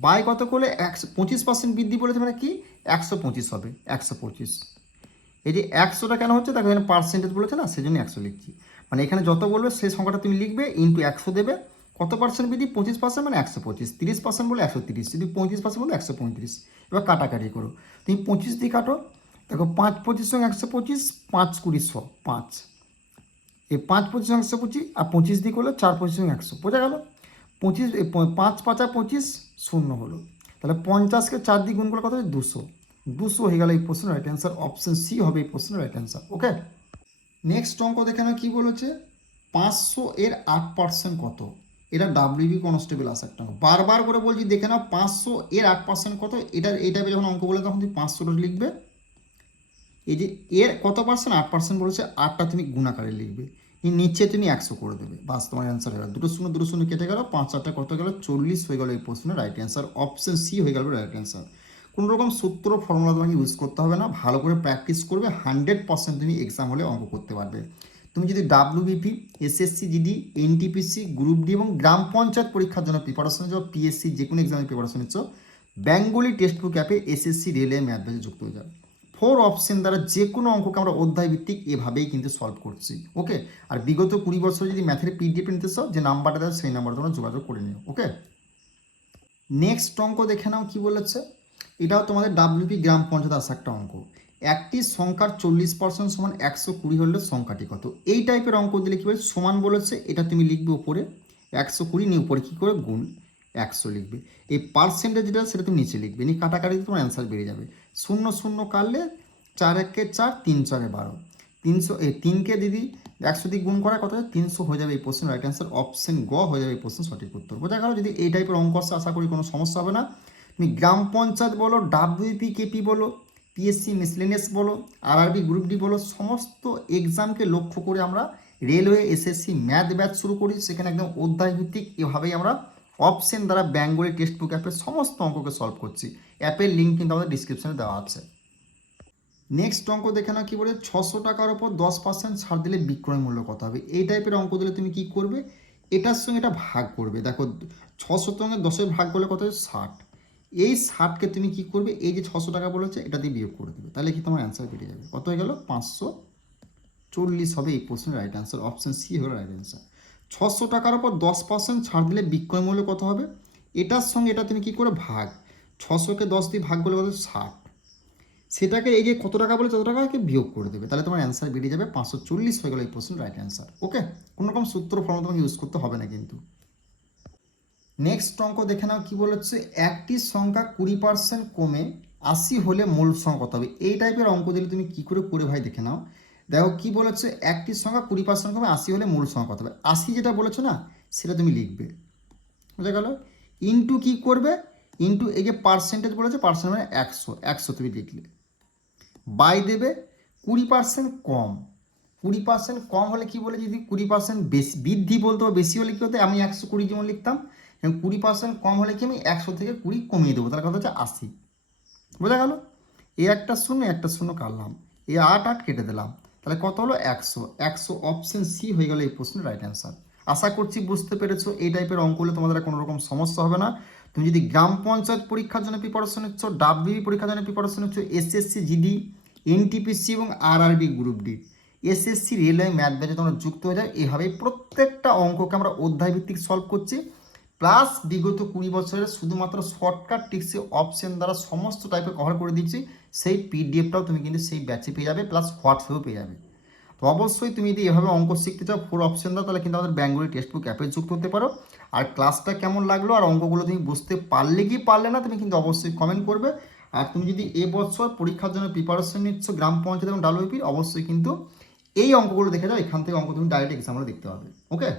বাই কত করলে 25% বৃদ্ধি বলেছে মানে কি? 125 হবে, 125। এই যে 100টা কেন হচ্ছে? দেখো এখানে পার্সেন্টেজ বলেছে না, সেই জন্য 100 লিখছি। মানে এখানে যত বলবে সেই সংখ্যাটা তুমি লিখবে, ইন্টু 100 দেবে। কত পার্সেন্ট বৃদ্ধি? 25% মানে 125, 30% বলে 130, যদি 35% বলে 135। এবার কাটাকাটি করো, তুমি 25 দিয়ে কাটো। দেখো 5 25 সঙ্গে 125, 5 20 100, 5। এই 5 25 125 আর 25 দিয়ে করলে 4 25 100, বোঝা গেল? 25 5 5 25 শূন্য হলো। তাহলে 50কে 4 দিয়ে গুণ করলে কত? 200, 200 হয়ে গেল এই প্রশ্নের রাইট অ্যান্সার। অপশন সি হবে এই প্রশ্নের রাইট অ্যান্সার। ওকে, নেক্সট অঙ্ক দেখে নাও কি বলেছে। 500 এর 8% কত? এটা ডাব্লিউবি কনস্টেবল আসে একটা অঙ্ক, বারবার করে বলছি দেখে নাও। 500 এর 8% কত? এটা এই টাইপের যখন অঙ্ক বলে তখন তুমি 500টা লিখবে। এই যে এর কত পার্সেন্ট? 8% বলেছে, 8টা তুমি গুণাকারে লিখবে, এই নিচে তুমি 100 করে দেবে, বাস তোমার অ্যান্সার হয়ে গেল। দুটো শূন্য কেটে গেল, 5 8টা কত গেল? 40 হয়ে গেল এই প্রশ্নের রাইট অ্যান্সার। অপশন সি হয়ে গেল রাইট অ্যান্সার। কোনো রকম সূত্র ফর্মুলা তোমাকে ইউজ করতে হবে না, ভালো করে প্র্যাকটিস করবে, 100% তুমি এক্সাম হলে অঙ্ক করতে পারবে। তুমি যদি WBP, SSC GD, NTPC, group D এবং গ্রাম পঞ্চায়েত পরীক্ষার জন্য প্রিপারেশন নিচ্ছ, পিএসসি যে কোনো এক্সামের প্রিপারেশন নিচ্ছ, বেঙ্গলি টেক্সট বুক অ্যাপে এসএসসি রেলওয়ে ম্যাথ বেসে যুক্ত হয়ে যাবে। 4 অপশন দ্বারা যে কোনো অঙ্ককে আমরা অধ্যায় ভিত্তিক এভাবেই কিন্তু সলভ করছি। ওকে, আর বিগত 20 বছর যদি ম্যাথের পিডিএফ নিতে চাও, যে নাম্বারটা দেয় সেই নাম্বারে তোমরা যোগাযোগ করে নিও। ওকে, নেক্সট অঙ্ক দেখে নাও কি বলেছে। এটাও তোমাদের ডাব্লিউপি গ্রাম পঞ্চায়েত আসা একটা অঙ্ক। একটি সংখ্যার 40% সমান 120 হলে সংখ্যাটি কত? এই টাইপের অঙ্ক দিলে কী বলে? সমান বলেছে, এটা তুমি লিখবে উপরে 120, নিয়ে উপরে কী করে গুণ 100 লিখবে। এই পার্সেন্টেজ যেটা সেটা তুমি নিচে লিখবে, নিয়ে কাটাকাটি তোমার অ্যান্সার বেরিয়ে যাবে। শূন্য শূন্য কাটলে 4 1 4, 3 4 12, 300। এই 3কে দিদি 100 দিয়ে গুণ করা কত? 300 হয়ে যাবে এই প্রশ্নের রাইট অ্যান্সার। অপশন গ হয়ে যাবে এই প্রশ্নের সঠিক উত্তর। বোঝা গেল? যদি এই টাইপের অঙ্ক আসে আশা করি কোনো সমস্যা হবে না। তুমি গ্রাম পঞ্চায়েত বলো, ডাব্লিউপি কেপি বলো, পিএসসি মিসলেনিয়াস বলো, আরআরবি গ্রুপ ডি বলো, সমস্ত এক্সামকে লক্ষ্য করে আমরা রেলওয়ে এসএসসি ম্যাথ ব্যাচ শুরু করি। সেখানে একদম অধ্যায় ভিত্তিক এভাবেই আমরা অপশন দ্বারা বেঙ্গলি টেক্সট বুক অ্যাপের সমস্ত অঙ্ককে সলভ করছি। অ্যাপের লিঙ্ক কিন্তু আমাদের ডিসক্রিপশনে দেওয়া আছে। নেক্সট অঙ্ক দেখে নাও কি বলে। 600 টাকার ওপর 10% ছাড় দিলে বিক্রয় মূল্য কত হবে? এই টাইপের অঙ্ক দিলে তুমি কি করবে? এটার সঙ্গে এটা ভাগ করবে। দেখো 600 সঙ্গে 10 ভাগ করলে কত হয়? 60। এই 60কে তুমি কি করবে? এই যে 600 টাকা বলেছে এটা দিয়ে বিয়োগ করে দেবে, তাহলে কি তোমার অ্যান্সার বেরিয়ে যাবে। কত হয়ে গেল? 540 হবে এই প্রশ্নের রাইট অ্যান্সার। অপশন সি হলো রাইট অ্যান্সার। 600 টাকার ওপর 10% ছাড় দিলে বিক্রয় মূল্য কত হবে? এটার সঙ্গে এটা তুমি কি করে ভাগ, 600কে 10 দিয়ে ভাগ করলে কত? 60। সেটাকে এই যে কত টাকা বলে তত টাকাকে বিয়োগ করে দেবে, তাহলে তোমার অ্যান্সার বেরিয়ে যাবে 540 হয়ে গেল এই প্রশ্নের রাইট অ্যান্সার। ওকে, কোনো রকম সূত্র ফর্মুলা তোমাকে ইউজ করতে হবে না কিন্তু। নেক্সট অঙ্ক দেখে নাও কি বলেছে। একটি সংখ্যা 20% কমে 80 হলে মূল সংখ্যা কত হবে? এই টাইপের অঙ্ক দিলে তুমি কি করে করে ভাই দেখে নাও। দেখো কি বলেছে, একটি সংখ্যা 20% কমে 80 হলে মূল সংখ্যা কত হবে? 80 যেটা বলেছো না সেটা তুমি লিখবে, বুঝা গেল? ইন্টু কি করবে? ইন্টু এই যে পার্সেন্টেজ বলেছে, পার্সেন্ট মানে 100, 100 তুমি লিখলে, বাই দেবে 20% কম। 20% কম হলে কি বলে, যদি 20% বেশি বৃদ্ধি বলতো বেশি হলে কি হতো? আমি 120 যেমন লিখতাম, 20% কম হলে কি আমি 100 থেকে 20 কমিয়ে দেবো, তার কথা হচ্ছে 80। বোঝা গেল? এ একটা শূন্য একটা শূন্য কাটলাম, এ 8 8 কেটে দিলাম, তাহলে কত হলো 100। 100 অপশন সি হয়ে গেল এই প্রশ্নের রাইট অ্যান্সার। আশা করছি বুঝতে পেরেছো। এই টাইপের অঙ্ক হলে তোমাদের কোনো রকম সমস্যা হবে না। তুমি যদি গ্রাম পঞ্চায়েত পরীক্ষার জন্য প্রিপারেশন নিচ্ছ, ডাব্লিউবি পরীক্ষার জন্য প্রিপারেশন নিচ্ছ, এসএসসি জিডি, এনটিপিসি এবং RRB group D, SSC railway math ব্যাচে তোমরা যুক্ত হয়ে যাও। এভাবেই প্রত্যেকটা অঙ্ককে আমরা অধ্যায় ভিত্তিক সলভ করছি, প্লাস বিগত 20 বছরের শুধুমাত্র শর্টকাট টিক্সে অপশন দ্বারা সমস্ত টাইপের কভার করে দিচ্ছি। সেই পিডিএফটাও তুমি কিন্তু সেই ব্যাচে পেয়ে যাবে, প্লাস হোয়াটসঅ্যাপেও পেয়ে যাবে। তো অবশ্যই তুমি যদি এভাবে অঙ্ক শিখতে চাও 4 অপশন দাও, তাহলে কিন্তু আমাদের বেঙ্গলি টেক্সট বুক অ্যাপে যুক্ত হতে পারো। আর ক্লাসটা কেমন লাগলো আর অঙ্কগুলো তুমি বুঝতে পারলে কি পারলে না, তুমি কিন্তু অবশ্যই কমেন্ট করবে। আর তুমি যদি এবছর পরীক্ষার জন্য প্রিপারেশন নিচ্ছ গ্রাম পঞ্চায়েত এবং ডাব্লিউপি, অবশ্যই কিন্তু এই অঙ্কগুলো দেখে যাও, এখান থেকে অঙ্ক তুমি ডাইরেক্ট এক্সামগুলো দেখতে পাবে। ওকে।